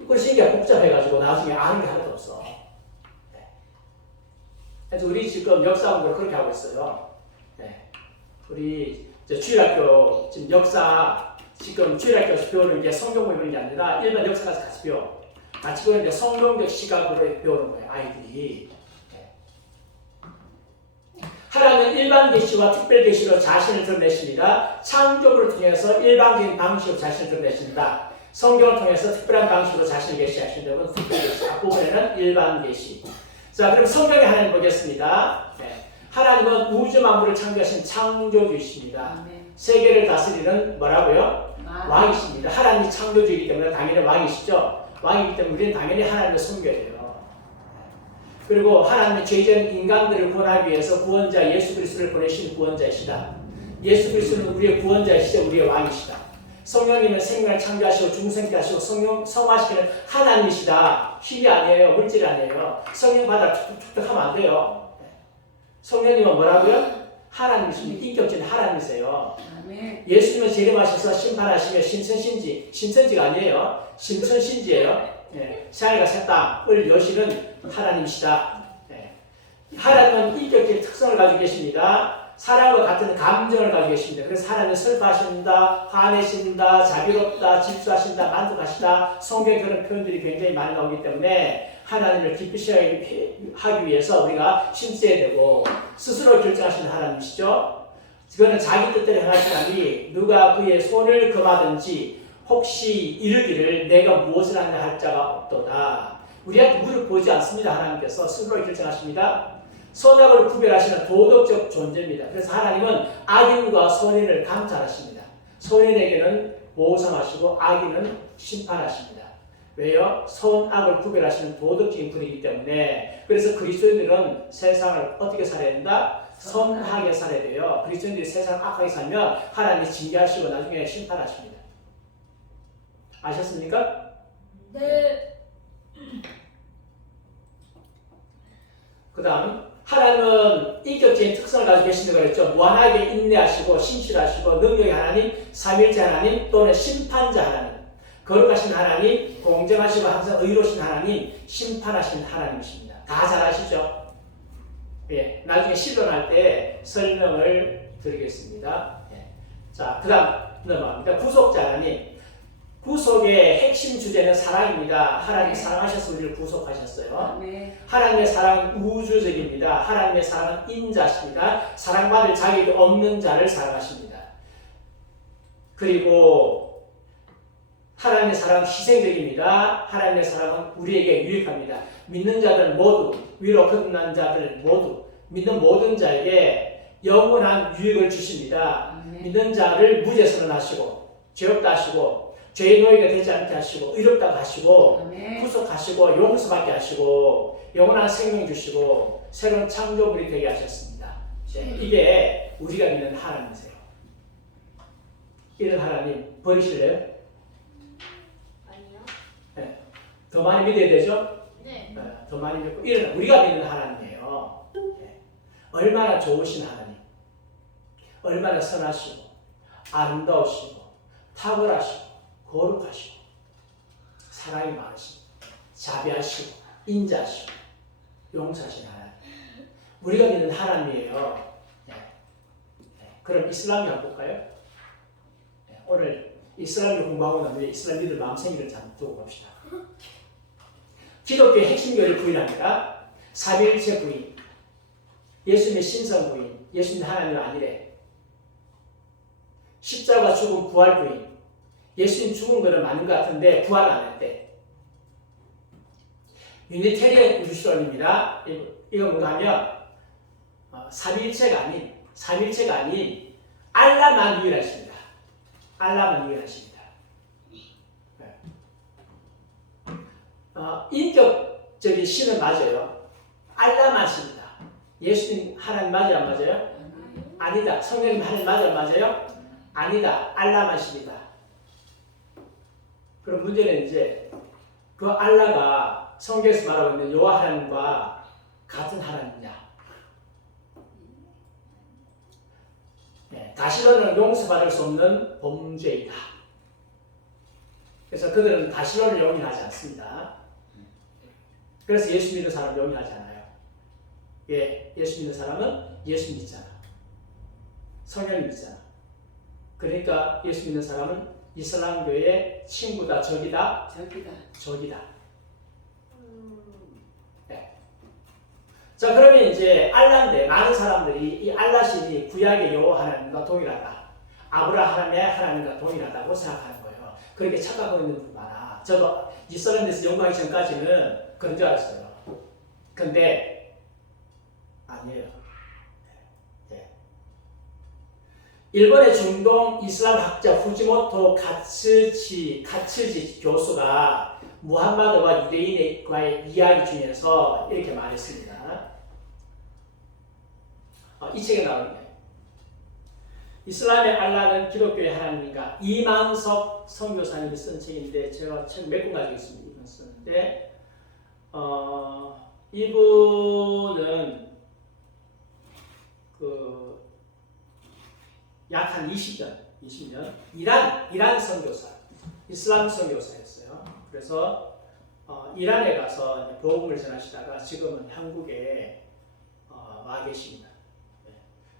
거꾸로 시키기가 복잡해가지고 나중에 아는 게 하나도 없어. 네. 그래서 우리 지금 역사 공부를 그렇게 하고 있어요. 네. 우리 주일학교 지금 역사 지금 주일학교에서 배우는 게 성경 배우는 게 아니라 일반 역사까지 같이 배워. 같이 배우는 게 성경적 시각으로 배우는 거예요. 아이들이. 하나님은 일반 계시와 특별 계시로 자신을 드러내십니다. 창조를 통해서 일반적인 방식으로 자신을 드러내십니다. 성경을 통해서 특별한 방식으로 자신을 계시하시는 것은 특별 계시. 앞부분에는 일반 계시. 자, 그럼 성경의 하나님 보겠습니다. 네. 하나님은 우주 만물을 창조하신 창조주이십니다. 세계를 다스리는 뭐라고요? 왕이십니다. 하나님이 창조주이기 때문에 당연히 왕이시죠. 왕이기 때문에 우리는 당연히 하나님을 섬겨야 돼요. 그리고 하나님의 죄진 인간들을 구원하기 위해서 구원자 예수 그리스도를 보내신 구원자이시다. 예수 그리스도는 우리의 구원자이시죠. 우리의 왕이시다. 성령님은 생명을 창조하시고 중생케 하시고 성화시키는 하나님이시다. 힘이 아니에요. 물질이 아니에요. 성령 받아 툭툭툭 하면 안 돼요. 성령님은 뭐라고요? 하나님이십니다. 인격적인 하나님이세요. 예수님은 재림하셔서 심판하시며 신천지가 아니에요. 신천신지예요. 예, 새하늘과 새 땅을 여시는 하나님이시다. 예. 하나님은 인격적인 특성을 가지고 계십니다. 사람과 같은 감정을 가지고 계십니다. 그래서 하나님은 슬퍼하신다, 화내신다, 자비롭다, 질투하신다, 만족하시다. 성경에 그런 표현들이 굉장히 많이 나오기 때문에 하나님을 기쁘시게 하기 위해서 우리가 힘써야 되고 스스로 결정하시는 하나님이시죠. 그거는 자기 뜻대로 행하시나니 누가 그의 손을 금하든지 혹시 이르기를 내가 무엇을 하냐 할 자가 없도다. 우리한테 무릎 보지 않습니다. 하나님께서 스스로 결정하십니다. 선악을 구별하시는 도덕적 존재입니다. 그래서 하나님은 악인과 선인을 감찰하십니다. 선인에게는 보상하시고 악인은 심판하십니다. 왜요? 선악을 구별하시는 도덕적인 분이기 때문에. 그래서 그리스도인들은 세상을 어떻게 살아야 된다? 선하게 살아야 돼요. 그리스도인들이 세상을 악하게 살면 하나님이 징계하시고 나중에 심판하십니다. 아셨습니까? 네. 그 다음 하나님은 인격적인 특성을 가지고 계신다고 그랬죠. 무한하게 인내하시고 신실하시고 능력의 하나님, 삼일째 하나님 또는 심판자 하나님, 거룩하신 하나님, 공정하시고 항상 의로우신 하나님, 심판하신 하나님이십니다. 다 잘 아시죠? 예, 나중에 실론할 때 설명을 드리겠습니다. 예. 자, 그 다음 넘어갑니다. 구속자 하나님. 구속의 핵심 주제는 사랑입니다. 하나님이 사랑하셔서 우리를 구속하셨어요. 하나님의 사랑은 우주적입니다. 하나님의 사랑은 인자십니다. 사랑받을 자격이 없는 자를 사랑하십니다. 그리고 하나님의 사랑은 희생적입니다. 하나님의 사랑은 우리에게 유익합니다. 믿는 자들 모두, 위로 거듭난 자들 모두, 믿는 모든 자에게 영원한 유익을 주십니다. 믿는 자를 무죄 선언하시고 죄없다 하시고 죄의 노예가 되지 않게 하시고 의롭다고 하시고 구속하시고 용서받게 하시고 영원한 생명 주시고 새로운 창조물이 되게 하셨습니다. 이게 우리가 믿는 하나님이세요. 이런 하나님 버리실래요? 아니요. 네. 더 많이 믿어야 되죠? 네. 더 많이 믿고 이런 우리가 믿는 하나님이에요. 네. 얼마나 좋으신 하나님, 얼마나 선하시고 아름다우시고 탁월하시고 거룩하시고 사랑이 많으시고 자비하시고 인자하시고 용서하시는 하나님, 우리가 믿는 하나님이에요. 네. 네. 그럼 이슬람이 한번 볼까요? 네. 오늘 이슬람을 공부하고 나면 이슬람 믿을 마음 생기를 잘 두고 봅시다. 기독교의 핵심 교리를 부인합니다. 삼위일체 부인, 예수님의 신성 부인, 예수님 하나님 아니래. 십자가 죽음 부활 부인, 예수님 죽은 거는 맞는 것 같은데 부활 안 했대. 유니테리언 우주론입니다. 이거 뭔가 하면 삼위일체가 아닌 알라만 유일하십니다. 알라만 유일하십니다. 네. 인격적인 신은 맞아요. 알라만 신이다. 예수님 하나님 맞아요, 안 맞아요? 아니다. 성령님 하나님 맞아요? 아니다. 알라만 신이다. 그럼 문제는 이제 그 알라가 성경에서 말하고 있는 여호와 하나님과 같은 하나님이냐? 다시로는 용서받을 수 없는 범죄이다. 그래서 그들은 다시로를 용인하지 않습니다. 그래서 예수 믿는 사람을 용인하지 않아요. 예수 믿는 사람은 예수 믿잖아. 성령 믿잖아. 그러니까 예수 믿는 사람은 이슬람교의 친구다, 적이다? 적이다. 자, 그러면 이제 알라인데 많은 사람들이 이 알라신이 구약의 여호와 하나님과 동일하다. 아브라함의 하나님과 동일하다고 생각하는 거예요. 그렇게 착각하고 있는 분 많아. 저도 이슬람에서 연구하기 전까지는 그런 줄 알았어요. 근데 아니에요. 일본의 중동 이슬람 학자 후지모토 가츠지 교수가 무함마드와 유대인과의 이야기 중에서 이렇게 말했습니다. 이 책에 나오는 이슬람의 알라는 기독교의 하나님인가? 이만석 선교사님이 쓴 책인데 제가 책 몇 권 가지고 있습니다. 이번 썼는데 이분은 약 한 20년 이란 선교사, 이슬람 선교사였어요. 그래서 이란에 가서 복음을 전하시다가 지금은 한국에 와 계십니다.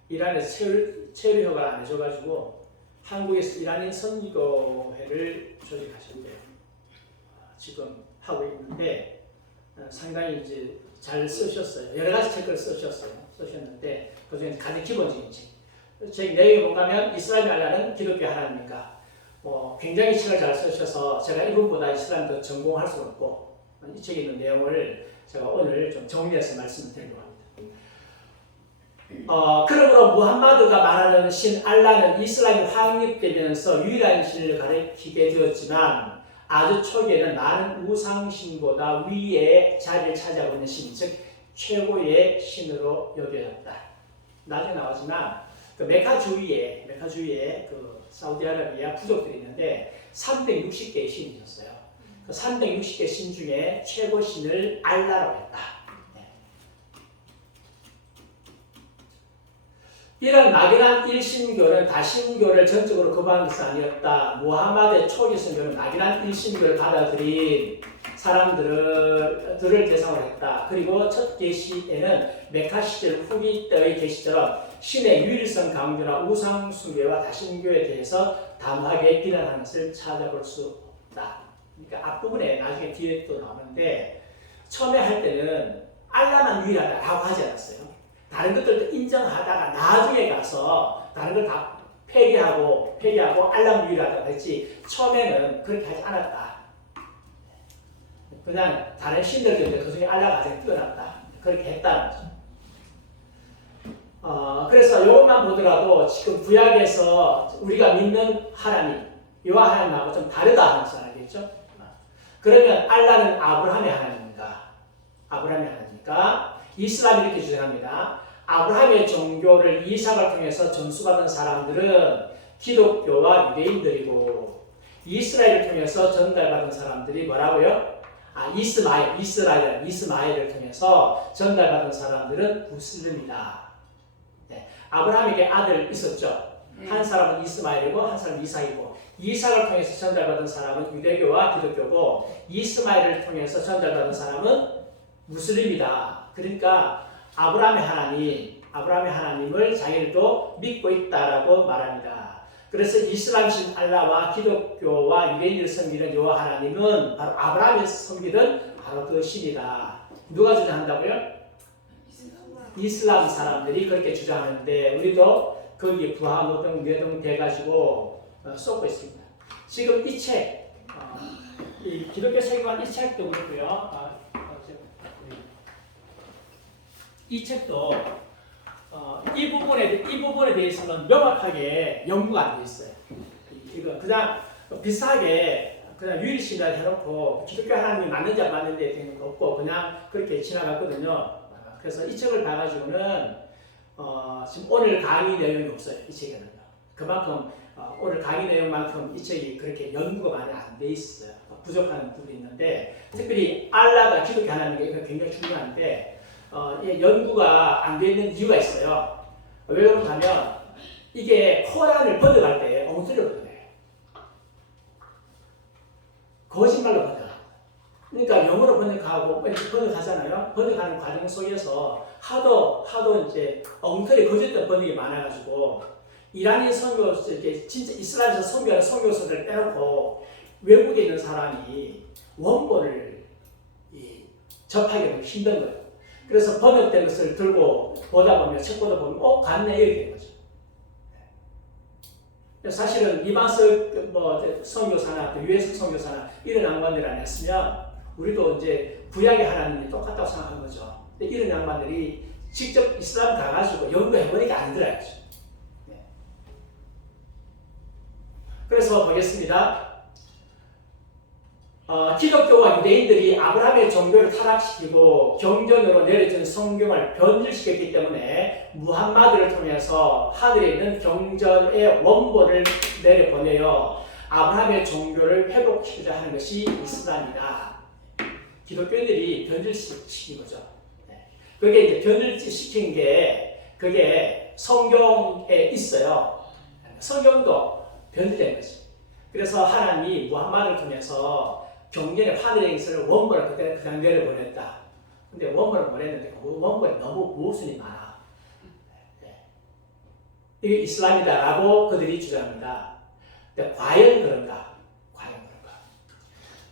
이란에서 체류 허가를 안 해줘가지고 한국에서 이란인 선교회를 조직하셨대요. 지금 하고 있는데 상당히 이제 잘 쓰셨어요. 여러 가지 책을 쓰셨는데 그 중에 가장 기본적인 책 내용에 보면 이슬람의 알라는 기독교 하나님인가 굉장히 책을 잘 쓰셔서 제가 이분보다 이슬람 더 전공할 수는 없고 이 책에 있는 내용을 제가 오늘 좀 정리해서 말씀드리려고 합니다. 그러므로 무함마드가 말하는 신 알라는 이슬람이 확립되면서 유일한 신을 가리키게 되었지만 아주 초기에는 많은 우상신보다 위에 자리를 차지하고 있는 신, 즉 최고의 신으로 여겨졌다. 나중에 나오지만 그 메카 주위에 그 사우디아라비아 부족들이 있는데 360개의 신이 있었어요. 그 360개 신 중에 최고 신을 알라라고 했다. 이런 막연한 일신교는 다신교를 전적으로 거부하는 것은 아니었다. 무함마드의 초기 선교는 막연한 일신교를 받아들인 사람들을 대상으로 했다. 그리고 첫 계시에는 메카 시절 후기 때의 계시처럼 신의 유일성 강조나 우상 숭배와 다신교에 대해서 담하게 비난하는 것을 찾아볼 수 없다. 그러니까 앞부분에 나중에 뒤에 또 나오는데 처음에 할 때는 알라만 유일하다라고 하지 않았어요. 다른 것들도 인정하다가 나중에 가서 다른 걸 다 폐기하고 알라만 유일하다고 했지 처음에는 그렇게 하지 않았다. 그냥 다른 신들도 있는데 그 중에 알라가 가장 뛰어났다. 그렇게 했다는 거죠. 그래서 이것만 보더라도 지금 구약에서 우리가 믿는 하나님, 여호와 하나님하고 좀 다르다 하는 것을 알겠죠? 그러면 알라는 아브라함의 하나님인가? 아브라함의 하나님입니까? 이슬람이 이렇게 주장합니다. 아브라함의 종교를 이삭을 통해서 전수받은 사람들은 기독교와 유대인들이고 이스라엘을 통해서 전달받은 사람들이 뭐라고요? 이스마엘을 통해서 전달받은 사람들은 무슬림이다. 아브라함에게 아들 있었죠. 한 사람은 이스마엘이고 한 사람은 이삭이고 이삭을 통해서 전달받은 사람은 유대교와 기독교고 이스마엘을 통해서 전달받은 사람은 무슬림이다. 그러니까 아브라함의 하나님을 자기들도 믿고 있다라고 말합니다. 그래서 이슬람신 알라와 기독교와 유대인을 섬기는 여호와 하나님은 바로 아브라함이 섬기던 바로 그 신이다. 누가 주장한다고요? 이슬람 사람들이 그렇게 주장하는데 우리도 거기에 부하노동 뇌동돼가지고 쏟고 있습니다. 지금 이 책, 이 기독교 세계관 이 책도 그렇고요. 이 책도 이 부분에 대해서는 명확하게 연구가 안 돼 있어요. 이거 그냥 비슷하게 그냥 유일신을 해놓고 기독교 하나님이 맞는지 안 맞는지 되는 거 없고 그냥 그렇게 지나갔거든요. 그래서 이 책을 봐가지고는 지금 오늘 강의 내용이 없어요. 이 책에는요. 그만큼 오늘 강의 내용만큼 이 책이 그렇게 연구가 많이 안 돼 있어요. 부족한 부분이 있는데 특별히 알라가 기독교 하나님께 굉장히 중요한데 연구가 안 돼 있는 이유가 있어요. 왜 그러냐면 이게 코란을 번역할 때 엉터리로 번역해요. 거짓말로 번역해요. 그러니까 영어로 번역하고 번역하잖아요. 번역하는 과정 속에서 하도 이제 엉터리 거짓된 번역이 많아가지고 이란인 선교 이렇게 진짜 이스라엘에서 선교하는 선교서를 빼놓고 외국에 있는 사람이 원본을 접하기 너무 힘든 거예요. 그래서 번역된 것을 들고 보다 보면 책 보다 보면 맞네 이렇게 된 거죠. 사실은 이방석 선교사나 유해석 선교사나 이런 양반들 안 했으면 우리도 이제 구약의 하나님이 똑같다고 생각한 거죠. 근데 이런 양반들이 직접 이슬람 가가지고 연구해보니까 아니더라고요. 그래서 보겠습니다. 기독교와 유대인들이 아브라함의 종교를 타락시키고 경전으로 내려진 성경을 변질시켰기 때문에 무함마드를 통해서 하늘에 있는 경전의 원본을 내려보내어 아브라함의 종교를 회복시키자 하는 것이 이슬람이다. 기독교인들이 변질시킨 거죠. 그게 이제 변질시킨 게 그게 성경에 있어요. 성경도 변질된 거지. 그래서 하나님이 무함마드를 통해서 경전의 하늘의 것을 원본을 그냥 내려보냈다. 근데 원본을 보냈는데 그 원본이 너무 모순이 많아. 이게 이슬람이다라고 그들이 주장합니다. 근데 과연 그런가?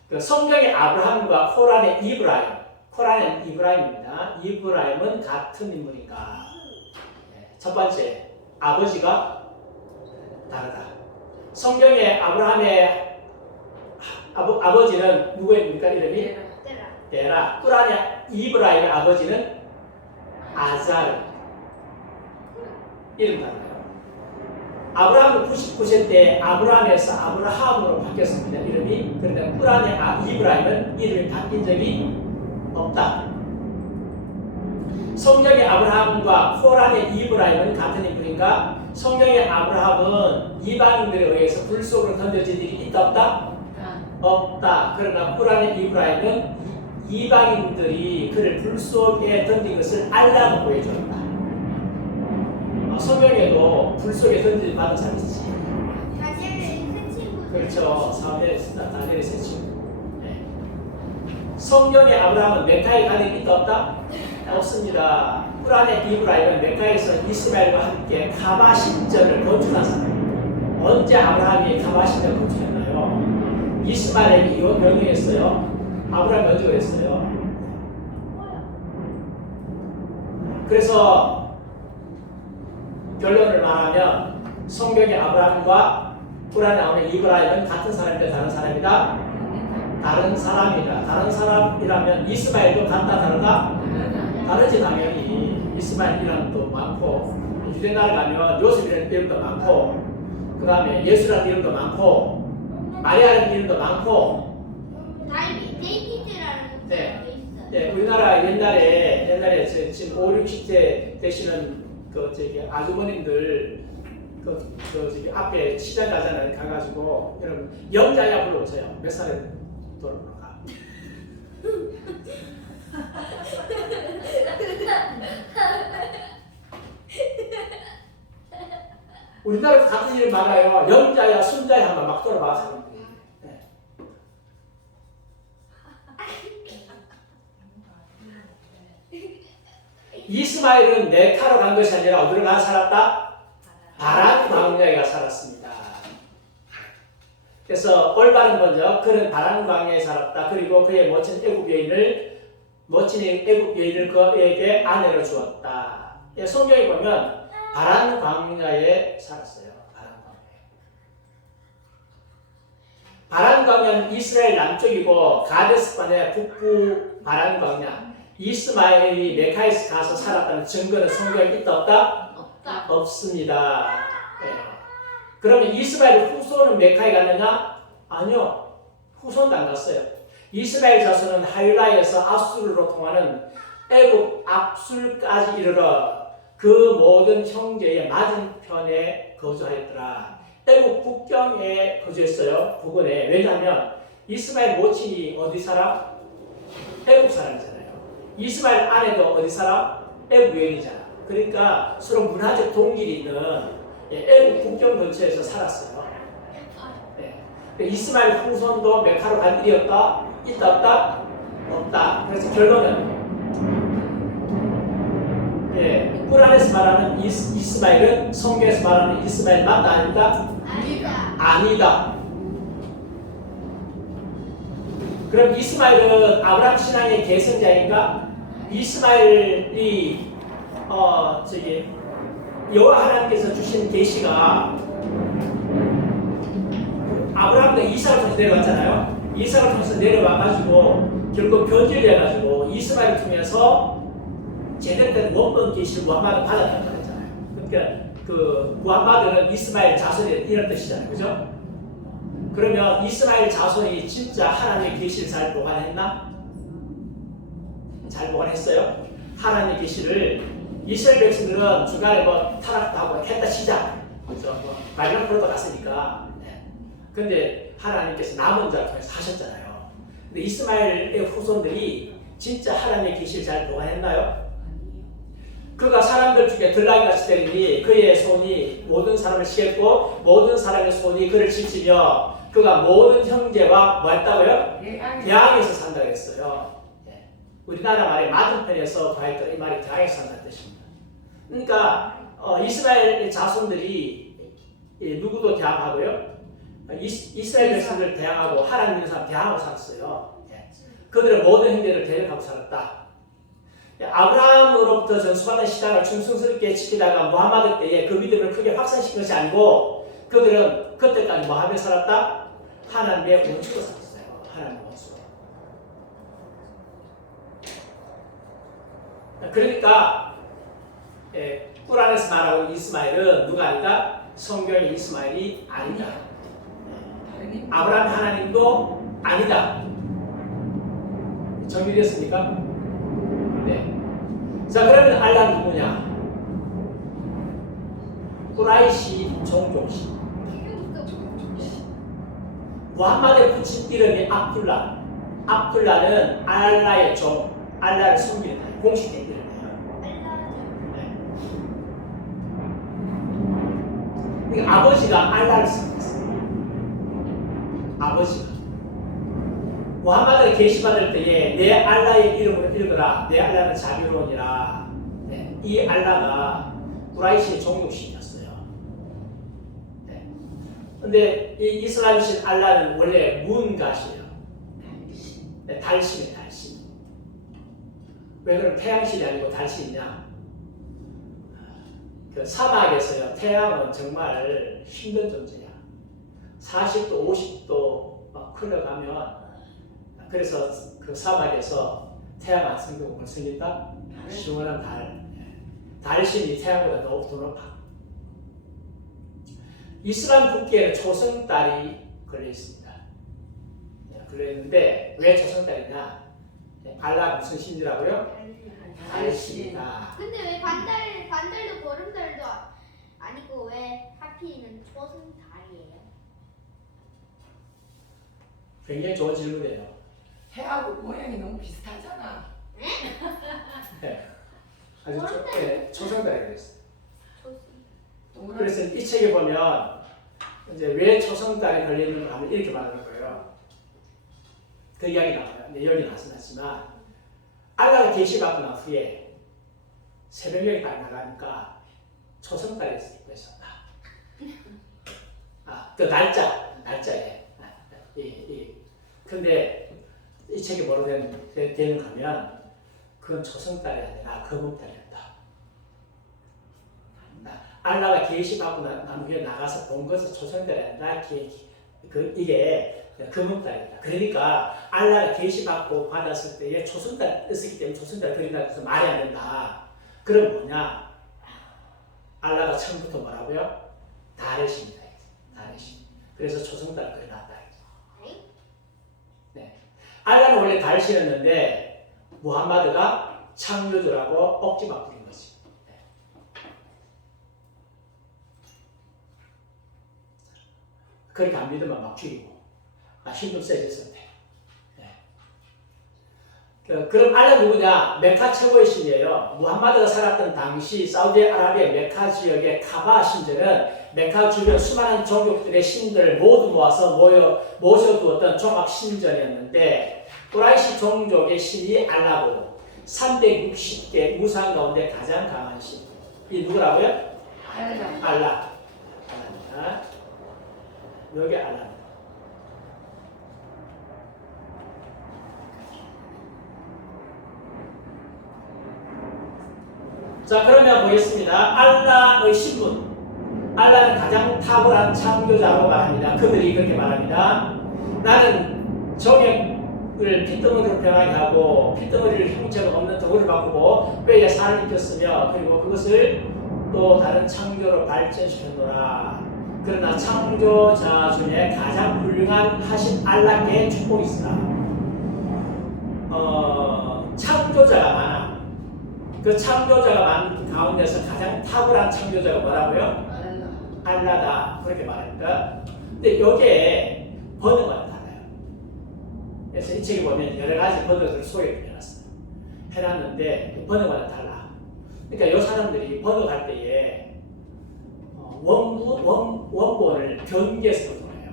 그 성경의 아브라함과 코란의 이브라임, 코란은 이브라임입니다. 이브라임은 같은 인물인가? 첫 번째, 아버지가 다르다. 성경의 아브라함의 아버지는 누구입니까? 이름이? 데라. 코란의 이브라임의 아버지는 아자르. 이름 달라요. 아브라함은 99세 때 아브라함에서 아브라함으로 바뀌었습니다. 이름이. 그런데 코란의 이브라임은 이름이 바뀐 적이 없다. 성경의 아브라함과 코란의 이브라임은 같은 인물인가? 성경의 아브라함은 이방인들에 의해서 불 속으로 던져진 일이 있다 없다? 없다. 그러나 코란의 이브라임은 이방인들이 그를 불 속에 던진 것을 알라고 보여줬다. 성경에도 불 속에 던진 받은 사람이 있지. 그렇죠. 다니엘의 세 친구. 성경의 아브라함은 메카에 가는 일이 있다 없다? 없습니다. 코란의 이브라임은 메카에서 이스마엘과 함께 가바 신전을 건축한 사람. 언제 아브라함이 가바 신전을 건축했나요? 이스마엘이 이거 명령했어요. 아브라함이 먼저 그랬어요. 그래서 결론을 말하면 성경의 아브라함과 코란에 나오는 이브라임은 같은 사람인데 다른 사람이다? 다른 사람이다. 다른 사람이라면 이스마엘도 같다 다르다? 다르지 당연히. 이스마엘 이름도 많고 유대 나라 가면 요셉이라는 이름도 많고 그 다음에 예수라는 이름도 많고 마리아라는 이름도 많고. 네, 우리나라 옛날에 지금 5, 60대 되시는 아주머님들 앞에 시장 가잖아요. 가가지고 여러분 영자야 불러보세요. 몇 살에 돌아가? 우리나라에서 같은 일 많아요. 영자야, 순자야 하면 막 돌아봐서. 네. 이스마엘은 메카로 간 것이 아니라 어디로 가 살았다? 바란 광야에 가 살았습니다. 그래서 올바른 먼저 그는 바란 광야에 살았다. 그리고 그의 모친이 애굽 여인을 그에게 아내로 주었다. 성경에 보면 바란 광야에 살았어요. 바란 광야는 이스라엘 남쪽이고 가데스반의 북부 바란 광야. 이스마엘이 메카에서 가서 살았다는 증거는 성경에 있다 없다? 없습니다. 네. 그러면 이스마엘 후손은 메카에 갔느냐? 아니요. 후손도 안 갔어요. 이스라엘 자손은 하윌라에서 압술로 통하는 애굽 압술까지 이르러 그 모든 형제의 맞은편에 거주하였더라. 애국 국경에 거주했어요. 부근에. 왜냐하면 이스마엘 모친이 어디 살아? 애국 사람이잖아요. 이스마엘 아내도 어디 살아? 애국 여인이잖아. 그러니까 서로 문화적 동질이 있는 애국 국경 근처에서 살았어요. 네. 이스마엘 후손도 메카로 갈 일이 없다? 있다 없다? 없다. 그래서 결론은 꿀 안에서 말하는 이스마엘은 성경에서 말하는 이스마엘 맞다 아니다? 아니다. 아니다. 그럼 이스마엘은 아브라함 신앙의 계승자인가? 이스마엘이 여호와 하나님께서 주신 계시가 아브라함과 이삭을 통해서 내려왔잖아요. 이삭을 통해서 내려와가지고 결국 변질돼가지고 이스마엘을 통해서 제대로 된 원본 계시를 무함마드 받았다고 그랬잖아요. 그러니까 그 무함마드는 이스마엘 자손이 이런 뜻이잖아요, 그죠? 그러면 이스마엘 자손이 진짜 하나님의 계시를 잘 보관했나? 잘 보관했어요. 하나님의 계시를 이스라엘 백성들은 중간에 뭐 타락하고 했다 치자, 그죠? 뭐 바빌론 포로도 갔으니까. 근데 하나님께서 남은 자를 통해서 하셨잖아요. 근데 이스마엘의 후손들이 진짜 하나님의 계시를 잘 보관했나요? 그가 사람들 중에 들나귀같이 때리니 그의 손이 모든 사람을 치겠고 모든 사람의 손이 그를 치치며 그가 모든 형제와 뭐 했다고요? 대항에서 산다고 했어요. 우리나라 말에 맞은편에서 더했더라 이 말이 대항에서 산다는 뜻입니다. 그러니까 이스라엘 자손들이 누구도 대항하고요. 이스라엘 백성들을 대항하고 하나님 믿는 사람 대항하고 살았어요. 그들의 모든 형제를 대적하고 살았다. 아브라함으로부터 전수받은 신앙을 충성스럽게 지키다가 무함마드 때에 그 믿음을 크게 확산시킨 것이 아니고 그들은 그때까지 뭐 하며 살았다? 하나님의 원수로 살았어요. 하나님의 원수. 그러니까 꿀 안에서 말하고 이스마엘은 누가 아니다? 성경의 이스마엘이 아니다. 아브라함 하나님도 아니다. 정리됐습니까? 네. 자, 그러면 알라는 누구냐? 꾸라이시 종족시. 무함마드의 붙인 이름이 압둘라. 압둘라는 알라의 종, 알라를 섬기는 공식된 이름이에요. 네. 그러니까 아버지가 알라를 섬겼어요. 아버지가. 무함마드가 계시받을 때에 내 알라의 이름으로 읽어라. 내 알라는 자비로우니라. 네. 이 알라가 꾸라이시의 종족신이었어요. 네. 근데 이 이슬람신 알라는 원래 문갓이에요. 네, 달신이에요, 달신. 왜 그럼 태양신이 아니고 달신이냐? 그 사막에서요, 태양은 정말 힘든 존재야. 40도, 50도 막 흘러가면 그래서 그 사막에서 태양 안 생기고 뭘 생긴다? 시원한 달. 달신이 태양보다 더 높아. 이슬람 국기에는 초승달이 걸려 있습니다. 걸려 있는데 왜 초승달이냐? 알라 무슨 신이라고요? 달신이다. 근데 왜 반달도 보름달도 아니고 왜 하필이면 초승달이에요? 굉장히 좋은 질문이에요. 해하고 모양이 너무 비슷하잖아. 네. 아주 초승달이 그랬어요. 초승. 그래서 이 책에 보면 이제 왜 초승달이 걸려 있는 걸 하면 이렇게 말하는 거예요. 그 이야기 나와요. 내용이 나지만 알라가 계시받고 난 후에 새벽녘이 딱 나가니까 초승달이 있었다. 그 날짜에. 근데 이 책이 뭐로 되는가 하면 그건 초승달이 아니라 검은달이었다. 알라가 계시받고 난 후에 나가서 본 것은 초승달이 아니라 이게 검은달이다. 그러니까 알라가 계시받고 받았을 때에 초승달 떴기 때문에 초승달 그린다고 해서 말이 안 된다. 그럼 뭐냐? 알라가 처음부터 뭐라고요? 달의 신이다. 달의 신. 그래서 초승달 그려놨다. 네. 알라는 원래 달의 신이었는데 무함마드가 창조주라고 억지만 부린 거지. 네. 그렇게 안 믿으면 막 죽이고 힘 좀 세졌을 때. 그럼 알라 누구냐? 메카 최고의 신이에요. 무함마드가 살았던 당시 사우디아라비아 메카 지역의 카바 신전은 메카 주변 수많은 종족들의 신들을 모두 모아서 모셔두었던 종합 신전이었는데 꾸라이시 종족의 신이 알라고 360개 우상 가운데 가장 강한 신. 이 누구라고요? 알라. 알라입니다. 여기 알라입니다. 자, 그러면 보겠습니다. 알라의 신분. 알라는 가장 탁월한 창조자라고 말합니다. 그들이 그렇게 말합니다. 나는 정액을 핏덩어리로 변하게 하고 핏덩어리를 형체가 없는 덩어리로 바꾸고 뼈에 살을 입혔으며 그리고 그것을 또 다른 창조로 발전시켰노라. 그러나 창조자 중에 가장 훌륭한 하신 알라께 축복이 있으라. 창조자가 많아. 그 창조자가 많은 가운데서 가장 탁월한 창조자가 뭐라고요? 알라다. 그렇게 말합니다. 근데 여기에 번역만 달라요. 그래서 이 책에 보면 여러 가지 번역을 소개해놨어요. 해놨는데 번역만 달라. 그러니까 이 사람들이 번역할 때에 원본을 변개해서 번역해요.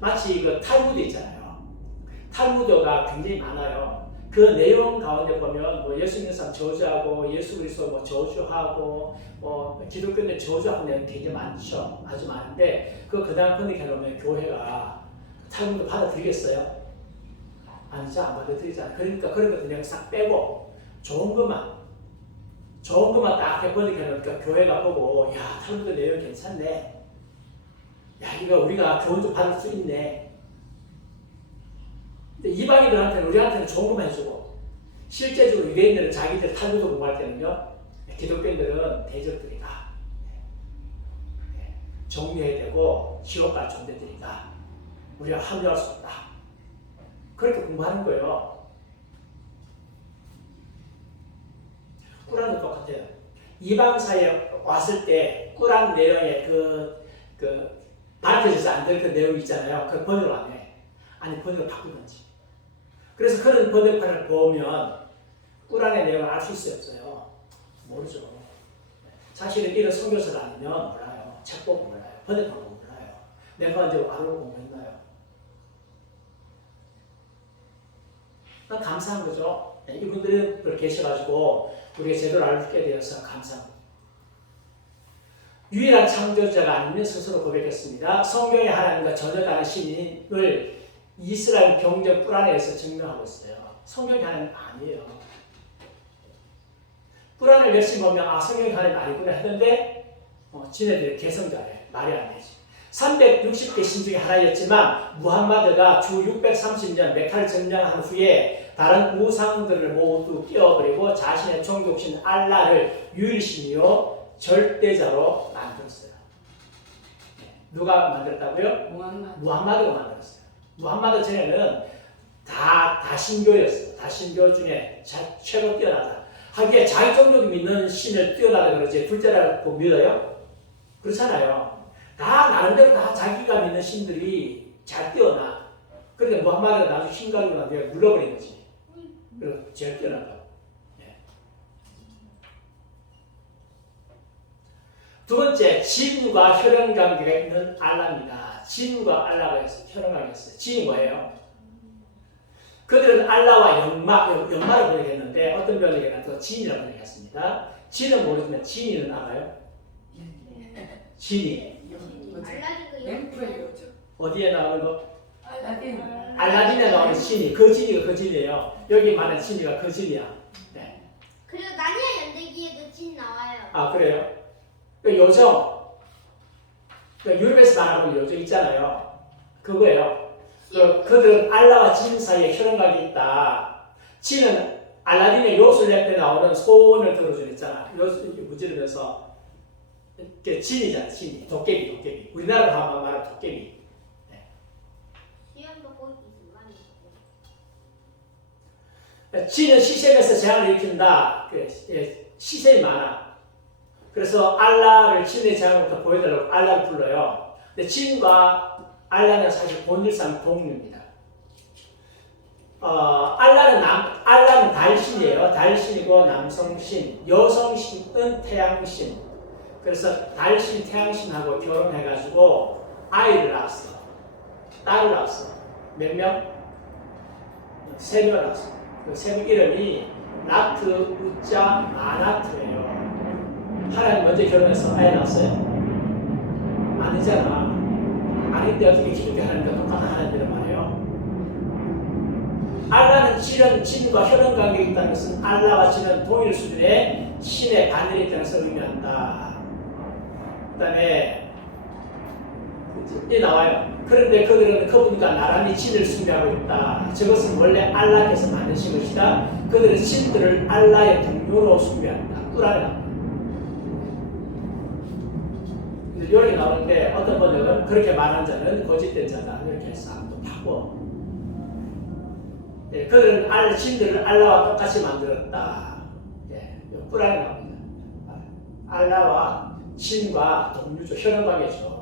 마치 그 탈무드 있잖아요. 탈무드가 굉장히 많아요. 그 내용 가운데 보면 뭐 예수 믿는 사람 저주하고 예수 그리스도 뭐 저주하고 뭐 기독교인들 저주하는 내용 굉장히 많죠. 아주 많은데 그 다음 번역해 놓으면 교회가 탈무드 받아들이겠어요? 아니죠. 안 받아들이잖아요. 그러니까 그런 것들 그냥 싹 빼고 좋은 것만 딱 번역해 놓으니까 교회가 보고 야 탈무드 내용 괜찮네. 야 이거 우리가 교훈 좀 받을 수 있네. 근데 이방인들한테는 우리한테는 좋은 것만 해주고 실제적으로 유대인들은 자기들 탈무드 공부할 때는요 기독교인들은 대적들이다. 정리해야 되고 지옥 갈 존재들이다. 우리가 합류할 수 없다. 그렇게 공부하는 거예요. 꾸란도 똑같아요. 이방사에 왔을 때 꾸란 내용에 밝혀져서 안 될 그 내용 있잖아요. 그 번역을 안 해. 아니 번역을 바꾸든지. 그래서 그런 번역판을 보면 꾸란의 내용을 알 수 있어요, 없어요? 모르죠. 사실은 이런 선교사를 아니면 몰라요. 책 보고 몰라요. 번역하고 몰라요. 내가 이제 알고 공부했나요? 감사한 거죠. 이분들이 그렇게 계셔가지고 우리가 제대로 알게 되어서 감사합니다. 유일한 창조자가 아니면 스스로 고백했습니다. 성경의 하나님과 전혀 다른 신임을 이스라엘 경제 꾸란에서 증명하고 있어요. 성경의 하나님 아니에요. 꾸란을 열심히 보면 성경의 하나님 아니구나 했는데 지네들이 개성자래. 말이 안 되지. 360개 신 중에 하나였지만 무함마드가 주 630년 메카를 점령한 후에 다른 우상들을 모두 끼워버리고 자신의 종교신 알라를 유일신이요 절대자로 만들었어요. 누가 만들었다고요? 무함마드가 만들었어요. 무함마드 전에는 다 신교였어요. 다 신교 중에 최고 뛰어나다. 하기에 자기 종족이 믿는 신을 뛰어나다 그러지 둘째라고 믿어요? 그렇잖아요. 다 나름대로 다 자기가 믿는 신들이 잘 뛰어나. 그러니까 무함마드가 나중에 신 가지고 나중에 물러버린 거지. 그리고 제일 뛰어나다. 두 번째, 진과 혈연관계가 있는 알라입니다. 진과 알라가 혈연관계가 있어요. 진이 뭐예요? 그들은 알라와 연마를 번역했는데 어떤 번역에는 또 진이라고 번역했습니다. 진은 모르지만 진이는 알아요? 진이. 앰프예요. 어디에 나오는 거? 알라딘. 알라딘에 나오는 진이. 그 진이가 그 진이에요. 여기 말하는 진이가 그 진이야. 네. 그리고 나니아 연대기에도 진 나와요. 아 그래요? 그 요정. 그 유럽에서 말하는 요정 있잖아요. 그거예요. 그들은 알라와 진 사이에 혈연관계 있다. 진은 알라딘의 요술 옆에 나오는 소원을 들어주는 있잖아. 요술 무지르면서 진이잖아. 진이. 도깨비. 우리나라로 말하면 도깨비. 시험도 꼭 있지만 진은 시샘에서 재앙을 일으킨다. 시샘이 많아. 그래서 알라를 진의 제왕부터 보여달라고 알라를 불러요. 근데 진과 알라는 사실 본질상 동류입니다. 알라는 달신이에요. 달신이고 남성신, 여성신은 태양신. 그래서 달신, 태양신하고 결혼해가지고 아이를 낳았어. 딸을 낳았어. 몇 명? 3명 낳았어. 그 3명 이름이 나트, 우짜, 마나트예요. 하나님 먼저 결혼해서 아이 낳았어요? 아니잖아. 아닌데 어떻게 기독교 하나님과 똑같은 하나님이란 말이에요? 알라는 진과 혈연 관계가 있다는 것은 알라와 진은 동일 수준의 신의 반열이 있다는 것을 의미한다. 그 다음에 이 나와요. 그런데 그들은 그분과 나란히 진을 숭배하고 있다. 저것은 원래 알라께서 만드신 것이다. 그들은 신들을 알라의 동료로 숭배한다. 꿀안에 나옵니다. 여기 나오는데 어떤 번역은 그렇게 말한 자는 거짓된 자다. 이렇게 해서 또 바꿔. 예, 그들은 신들을 알라와 똑같이 만들었다. 예, 꿀안에 나옵니다. 알라와 신과 동류죠. 혈연관계죠.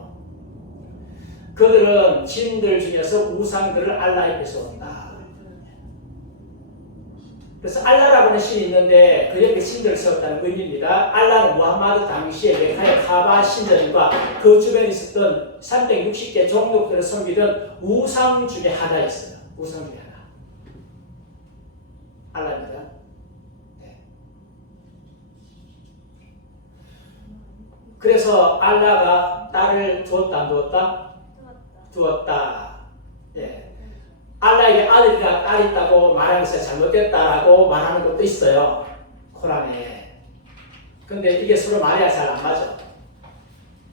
그들은 신들 중에서 우상들을 알라에 뺏어온다. 그래서 알라라고 하는 신이 있는데 그 옆에 신들을 세웠다는 의미입니다. 알라는 무함마드 당시에 메카의 카바 신들과 그 주변에 있었던 360개 종족들을 섬기던 우상 중에 하나였어요. 우상 중에 하나. 알라입니다. 네. 그래서 알라가 딸을 두었다 안 두었다? 두었다. 예. 알라에게 아들이나 딸이 있다고 말하면서 잘못됐다라고 말하는 것도 있어요. 코란에. 근데 이게 서로 말이 잘 안 맞아.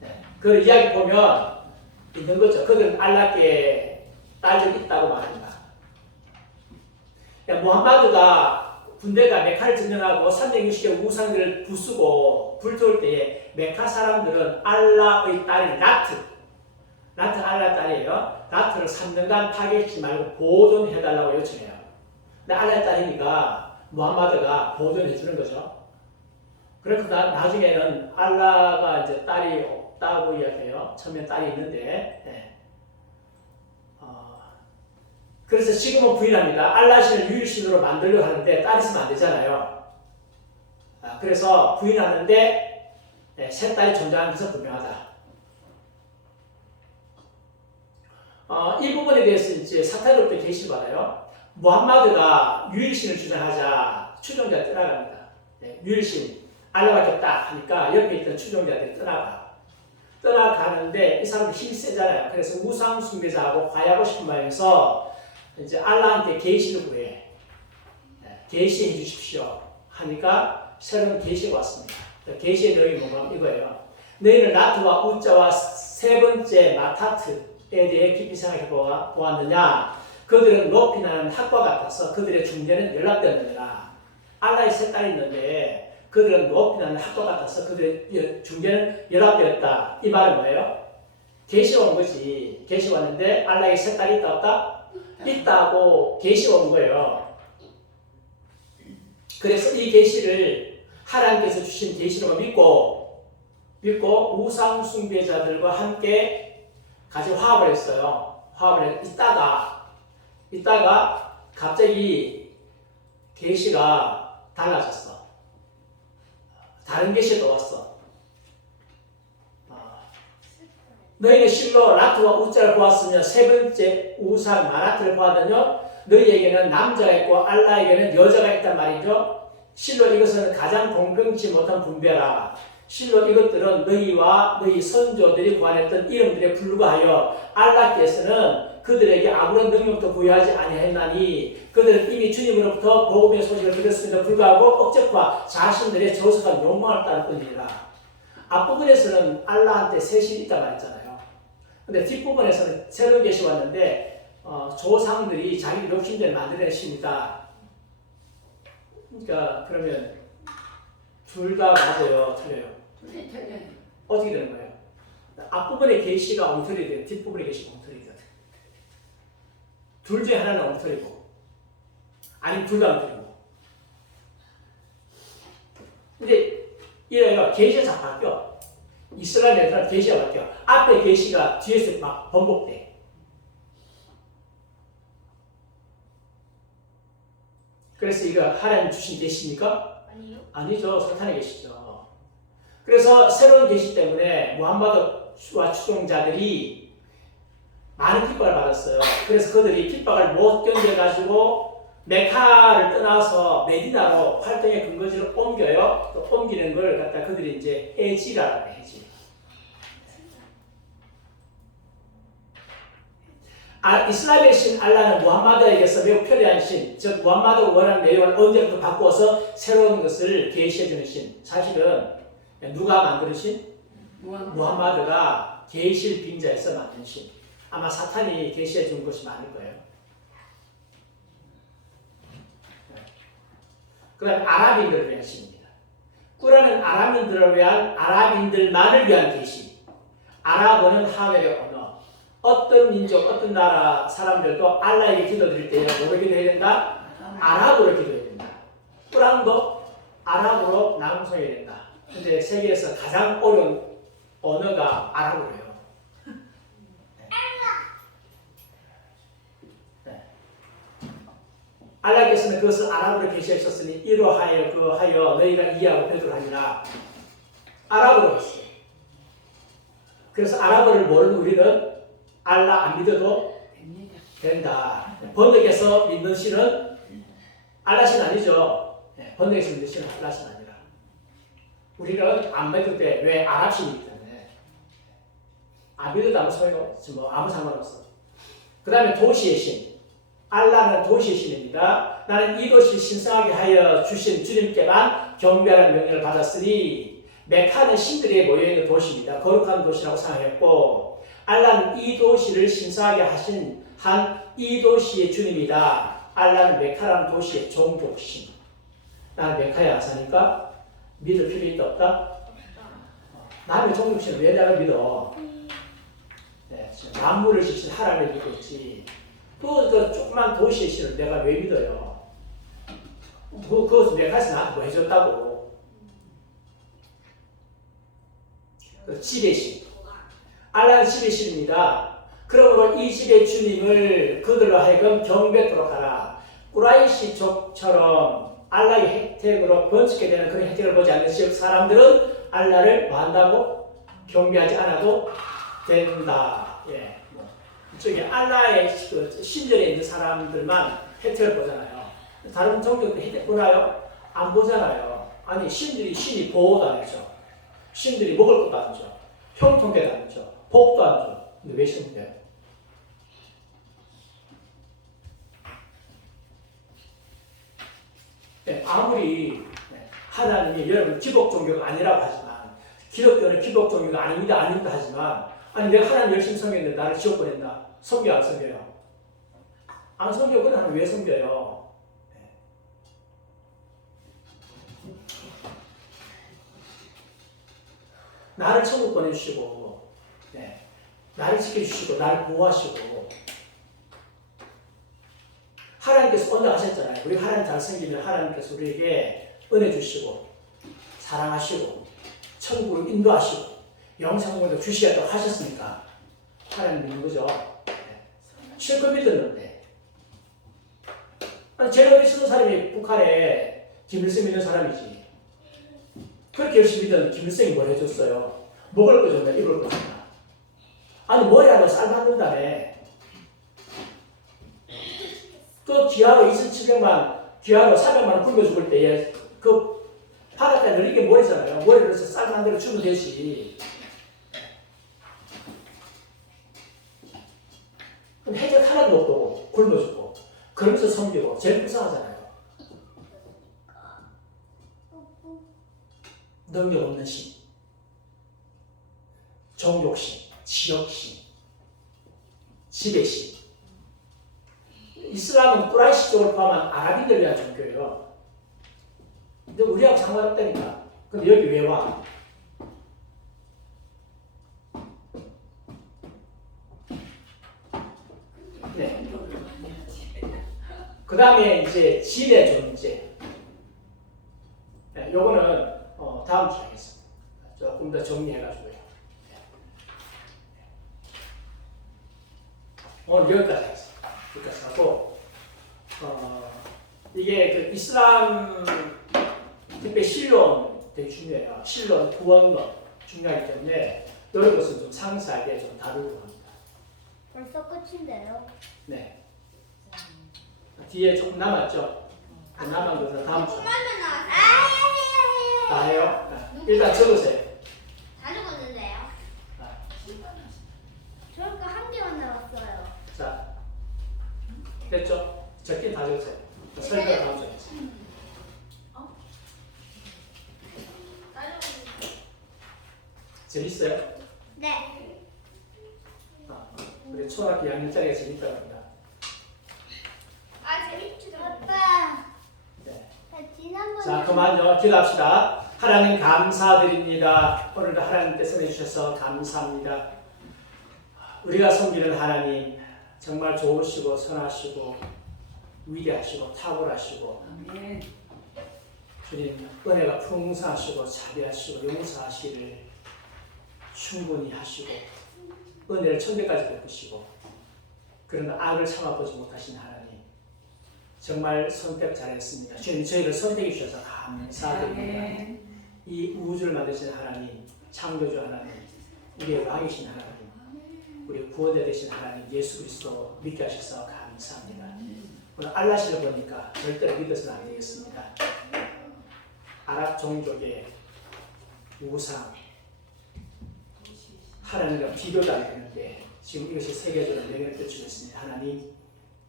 예. 그 이야기 보면 있는 거죠. 그들은 알라께 딸들이 있다고 말합니다. 무함마드가 군대가 메카를 점령하고 360개 우상들을 부수고 불태울 때에 메카 사람들은 알라의 딸인 나트 알라 딸이에요. 나트를 3년간 파괴시키지 말고 보존해달라고 요청해요. 근데 알라의 딸이니까 무함마드가 보존해주는 거죠. 그래서 나중에는 알라가 이제 딸이 없다고 이야기해요. 처음에 딸이 있는데. 네. 그래서 지금은 부인합니다. 알라신을 유일신으로 만들려고 하는데 딸이 있으면 안 되잖아요. 그래서 부인하는데 네, 새 딸이 존재하는 것은 분명하다. 이 부분에 대해서 이제 사탄으로부터 계시를 받아요. 무함마드가 유일신을 주장하자 추종자가 떠나갑니다. 네, 유일신, 알라밖에 없다 하니까 옆에 있던 추종자들이 떠나가는데 이 사람들 힘이 세잖아요. 그래서 우상 숭배자하고 화해하고 싶은 마음에서 이제 알라한테 계시를 구해. 네, 계시해 주십시오 하니까 새로운 계시가 왔습니다. 계시의 내용이 뭐가 이거예요. 너희는 나트와 우자와 세 번째 마타트 에 대해 깊이 생각해 보았느냐? 그들은 높이 나는 학과 같아서 그들의 중재는 연락되느니라. 알라의 세 딸이 있는데 그들은 높이 나는 학과 같아서 그들의 중재는 연락되었다. 이 말은 뭐예요? 계시가 온 거지. 계시가 왔는데 알라의 세 딸이 있다 없다? 있다고 계시가 온 거예요. 그래서 이 계시를 하나님께서 주신 계시로 믿고 우상 숭배자들과 함께 같이 화합을 했어요. 화합을 있다가 갑자기 계시가 달라졌어. 다른 계시가 왔어. 너희는 실로 라트와 우자를 보았으며 세 번째 우상 마라트를 보았더니 너희에게는 남자가 있고 알라에게는 여자가 있단 말이죠. 실로 이것은 가장 공평치 못한 분배라. 실로 이것들은 너희와 너희 선조들이 구하였던 이름들에 불과하여 알라께서는 그들에게 아무런 능력도 부여하지 아니하였나니 그들은 이미 주님으로부터 복음의 소식을 들었음에도 불구하고 억척과 자신들의 저속한 욕망을 따를 뿐이니라. 앞부분에서는 알라한테 셋이 있다 말했잖아요. 근데 뒷부분에서는 새로운 계시가 왔는데 조상들이 자기 욕심대로 만들어낸 신이다. 그러니까 그러면 둘 다 맞아요, 틀려요? 어떻게 되는 거예요? 앞부분의 계시가 엉터리 돼요. 뒷부분의 계시가 엉터리 돼요. 둘 중에 하나는 엉터리고 아니면 둘 다 엉터리고. 근데 이래요. 계시가 잘 바뀌어. 이스라엘 애들은 계시가 바뀌어. 앞에 계시가 뒤에서 막 번복돼. 그래서 이거 하나님 주신 계시입니까? 아니요. 아니죠. 사탄의 계시죠. 그래서 새로운 계시 때문에 무함마드와 추종자들이 많은 핍박을 받았어요. 그래서 그들이 핍박을 못 견뎌가지고 메카를 떠나서 메디나로 활동의 근거지를 옮겨요. 또 옮기는 걸 갖다 그들이 이제 해지라고 해요. 해지. 이슬람의 신 알라는 무함마드에게서 매우 편리한 신, 즉 무함마드가 원하는 내용을 언제부터 바꾸어서 새로운 것을 계시해주는 신. 사실은 누가 만드는 신? 무함마드가 계시를 빙자해서 만든 신. 아마 사탄이 계시해준 것이 많을 거예요. 그 다음에 아랍인들을 위한 신입니다. 꾸라는 아랍인들을 위한, 아랍인들만을 위한 계시. 아랍어는 하멜의 언어. 어떤 민족, 어떤 나라 사람들도 알라에게 기도드릴 때에는 뭐로 기도해야 된다? 아랍어로 기도해야 된다. 꾸란도 아랍어로 낭송해야 된다. 근데 세계에서 가장 어려운 언어가 아랍어예요. 알라께서는 그것을 아랍어로 계시하셨으니 이로하여 그하여 너희가 이해하고 배도를 하니라. 아랍어로 했어요. 그래서 아랍어를 모르는 우리는 알라 안 믿어도 된다. 번역에서 믿는 신은 알라신 아니죠. 번역에서 믿는 신은 알라신 아니라. 우리는 안 믿을 때 왜 아랍신이기 때문에 안 믿어도 아무 소용없어. 뭐 아무 상관없어. 그 다음에 도시의 신. 알라는 도시의 신입니다. 나는 이 도시를 신성하게 하여 주신 주님께만 경배하는 명령을 받았으니 메카는 신들이 모여있는 도시입니다. 거룩한 도시라고 생각했고 알라는 이 도시를 신성하게 하신 한 이 도시의 주님이다. 알라는 메카라는 도시의 종족신. 나는 메카에 사니까 믿을 필요 있다 없다? 남의 종족신을 왜 내가 믿어? 네, 만물을 지신 하나님을 믿고 있지. 또 그 조그만 도시의 신을 내가 왜 믿어요? 그것을 메카에서 나한테 뭐 해줬다고. 그 집의 신. 알라는 집의 신입니다. 그러므로 이 집의 주님을 그들로 하여금 경배토록 하라. 꾸라이시족처럼 알라의 혜택으로 번쩍게 되는 그런 혜택을 보지 않는 지역 사람들은 알라를 뭐 한다고? 경배하지 않아도 된다. 예. 이쪽에 알라의 그 신전에 있는 사람들만 혜택을 보잖아요. 다른 종교도 혜택 보나요? 안 보잖아요. 아니 신이 보호도 안 해줘. 신들이 먹을 것도 안 줘. 형통계도 안 줘. 복도 안 줘. 근데 왜 신들이에요? 네, 아무리 하나님이 여러분 기독 종교가 아니라고 하지만 기독교는 기독 종교가 아닙니다 하지만 아니 내가 하나님 열심히 섬겼는데 나를 지옥 보낸다. 섬겨 안 섬겨요? 안 섬겨. 그럼 하나님 왜 섬겨요? 나를 천국 보내주시고 나를 지켜주시고 나를 보호하시고 하나님께서 언약하셨잖아요. 우리 하나님 잘 섬기면 하나님께서 우리에게 은혜 주시고 사랑하시고 천국으로 인도하시고 영생을 주시겠다고 하셨으니까 하나님 믿는 거죠. 실컷 믿었는데 제일 어리 쓰는 사람이 북한에 김일성 믿는 사람이지. 그렇게 열심히 믿었는데 김일성이 뭘 해줬어요? 먹을 거 줬나 입을 거 줬나? 아니 머리야 너 쌀 받는다며. 또 기아로 2,700만 기아로 400만 원 굶겨 죽을 때에 그 바닷가에 느리게 머리잖아요. 머리를 해서 쌀 한 대를 주면 되지. 그럼 혜택 하나도 못 보고 굶어 죽고 그러면서 섬기고 제일 불쌍하잖아요. 능력 없는 신, 종족신, 지역신, 지배신. 이슬람은 꾸라이시 쪽을 포함한 아랍인들을 위한 종교예요. 근데 우리하고 상관없다니까. 근데 여기 왜 와? 네. 그 다음에 이제 질의 존재. 네, 요거는 다음 주에 하겠습니다. 정리해가지고요. 오늘 여기까지 하겠습니다. 여기까지 하고 이게 그 이슬람 특히 신론 되게 중요해요. 신론, 구원론 중요하기 때문에 이런 것은 좀 상세하게 좀 다루려고 합니다. 벌써 끝인데요. 네. 뒤에 조금 남았죠? 그 남은 것은 다음 주. 조금만 다 해요? 일단 적으세요. 다 적었는데요. 저거 한 개만 나왔어요. 자, 됐죠? 적긴 다 적으세요. 설명 다음 주에. 재밌어요? 네. 우리 초등학교 2학년짜리가 재밌다고 합니다. 재밌죠. 아빠. 네. 지난번에. 자, 그만요. 기도합시다. 하나님 감사드립니다. 오늘도 하나님 께서 해주셔서 감사합니다. 우리가 섬기는 하나님 정말 좋으시고 선하시고 위대하시고 탁월하시고 아멘. 주님 은혜가 풍성하시고 자비하시고 용서하시기를 충분히 하시고 은혜를 천대까지 베푸시고 그러나 악을 참아보지 못하신 하나님 정말 선택 잘했습니다. 주님 저희를 선택해 주셔서 감사드립니다. 아멘. 이 우주를 만드신 하나님 창조주 하나님 우리의 왕이신 하나님 우리 구원자 되신 하나님 예수 그리스도 믿게 하셔서 감사합니다. 오늘 알라시를 보니까 절대로 믿어서는 안 되겠습니다. 아랍 종족의 우상 하나님과 비교도 안 되는데 지금 이것이 세계적으로 영향을 끼치고 있습니다. 하나님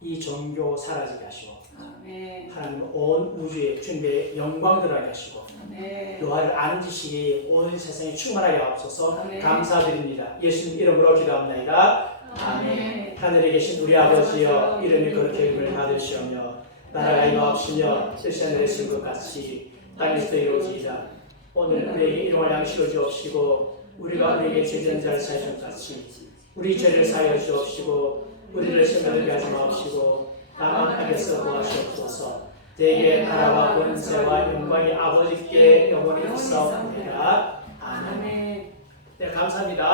이 종교 사라지게 하시고 아멘. 하나님 온 우주에 주님의 영광 들어가게 하시고 아멘. 여호와를 아는 지식이 온 세상에 충만하게 하옵소서. 아멘. 감사드립니다. 예수님 이름으로 기도합나이다. 아멘. 하늘에 계신 우리 아버지여 이름이 거룩히 여김을 받으시오며 나라가 임하옵시며 뜻이 하늘에 있는 것 같이 땅에서도 이루어지이다. 오늘 우리에게 일용할 양식을 주옵시고 우리가 우리에게 죄지은 자를 사하신 것 같이 우리 죄를 사하여 주옵시고 우리를 시험에 하지 마옵시고 다만 악에서 구하시옵소서. 대개 나라와 권세와 영광이 아버지께 영원히 있사옵나이다. 아멘. 아멘. 네, 감사합니다.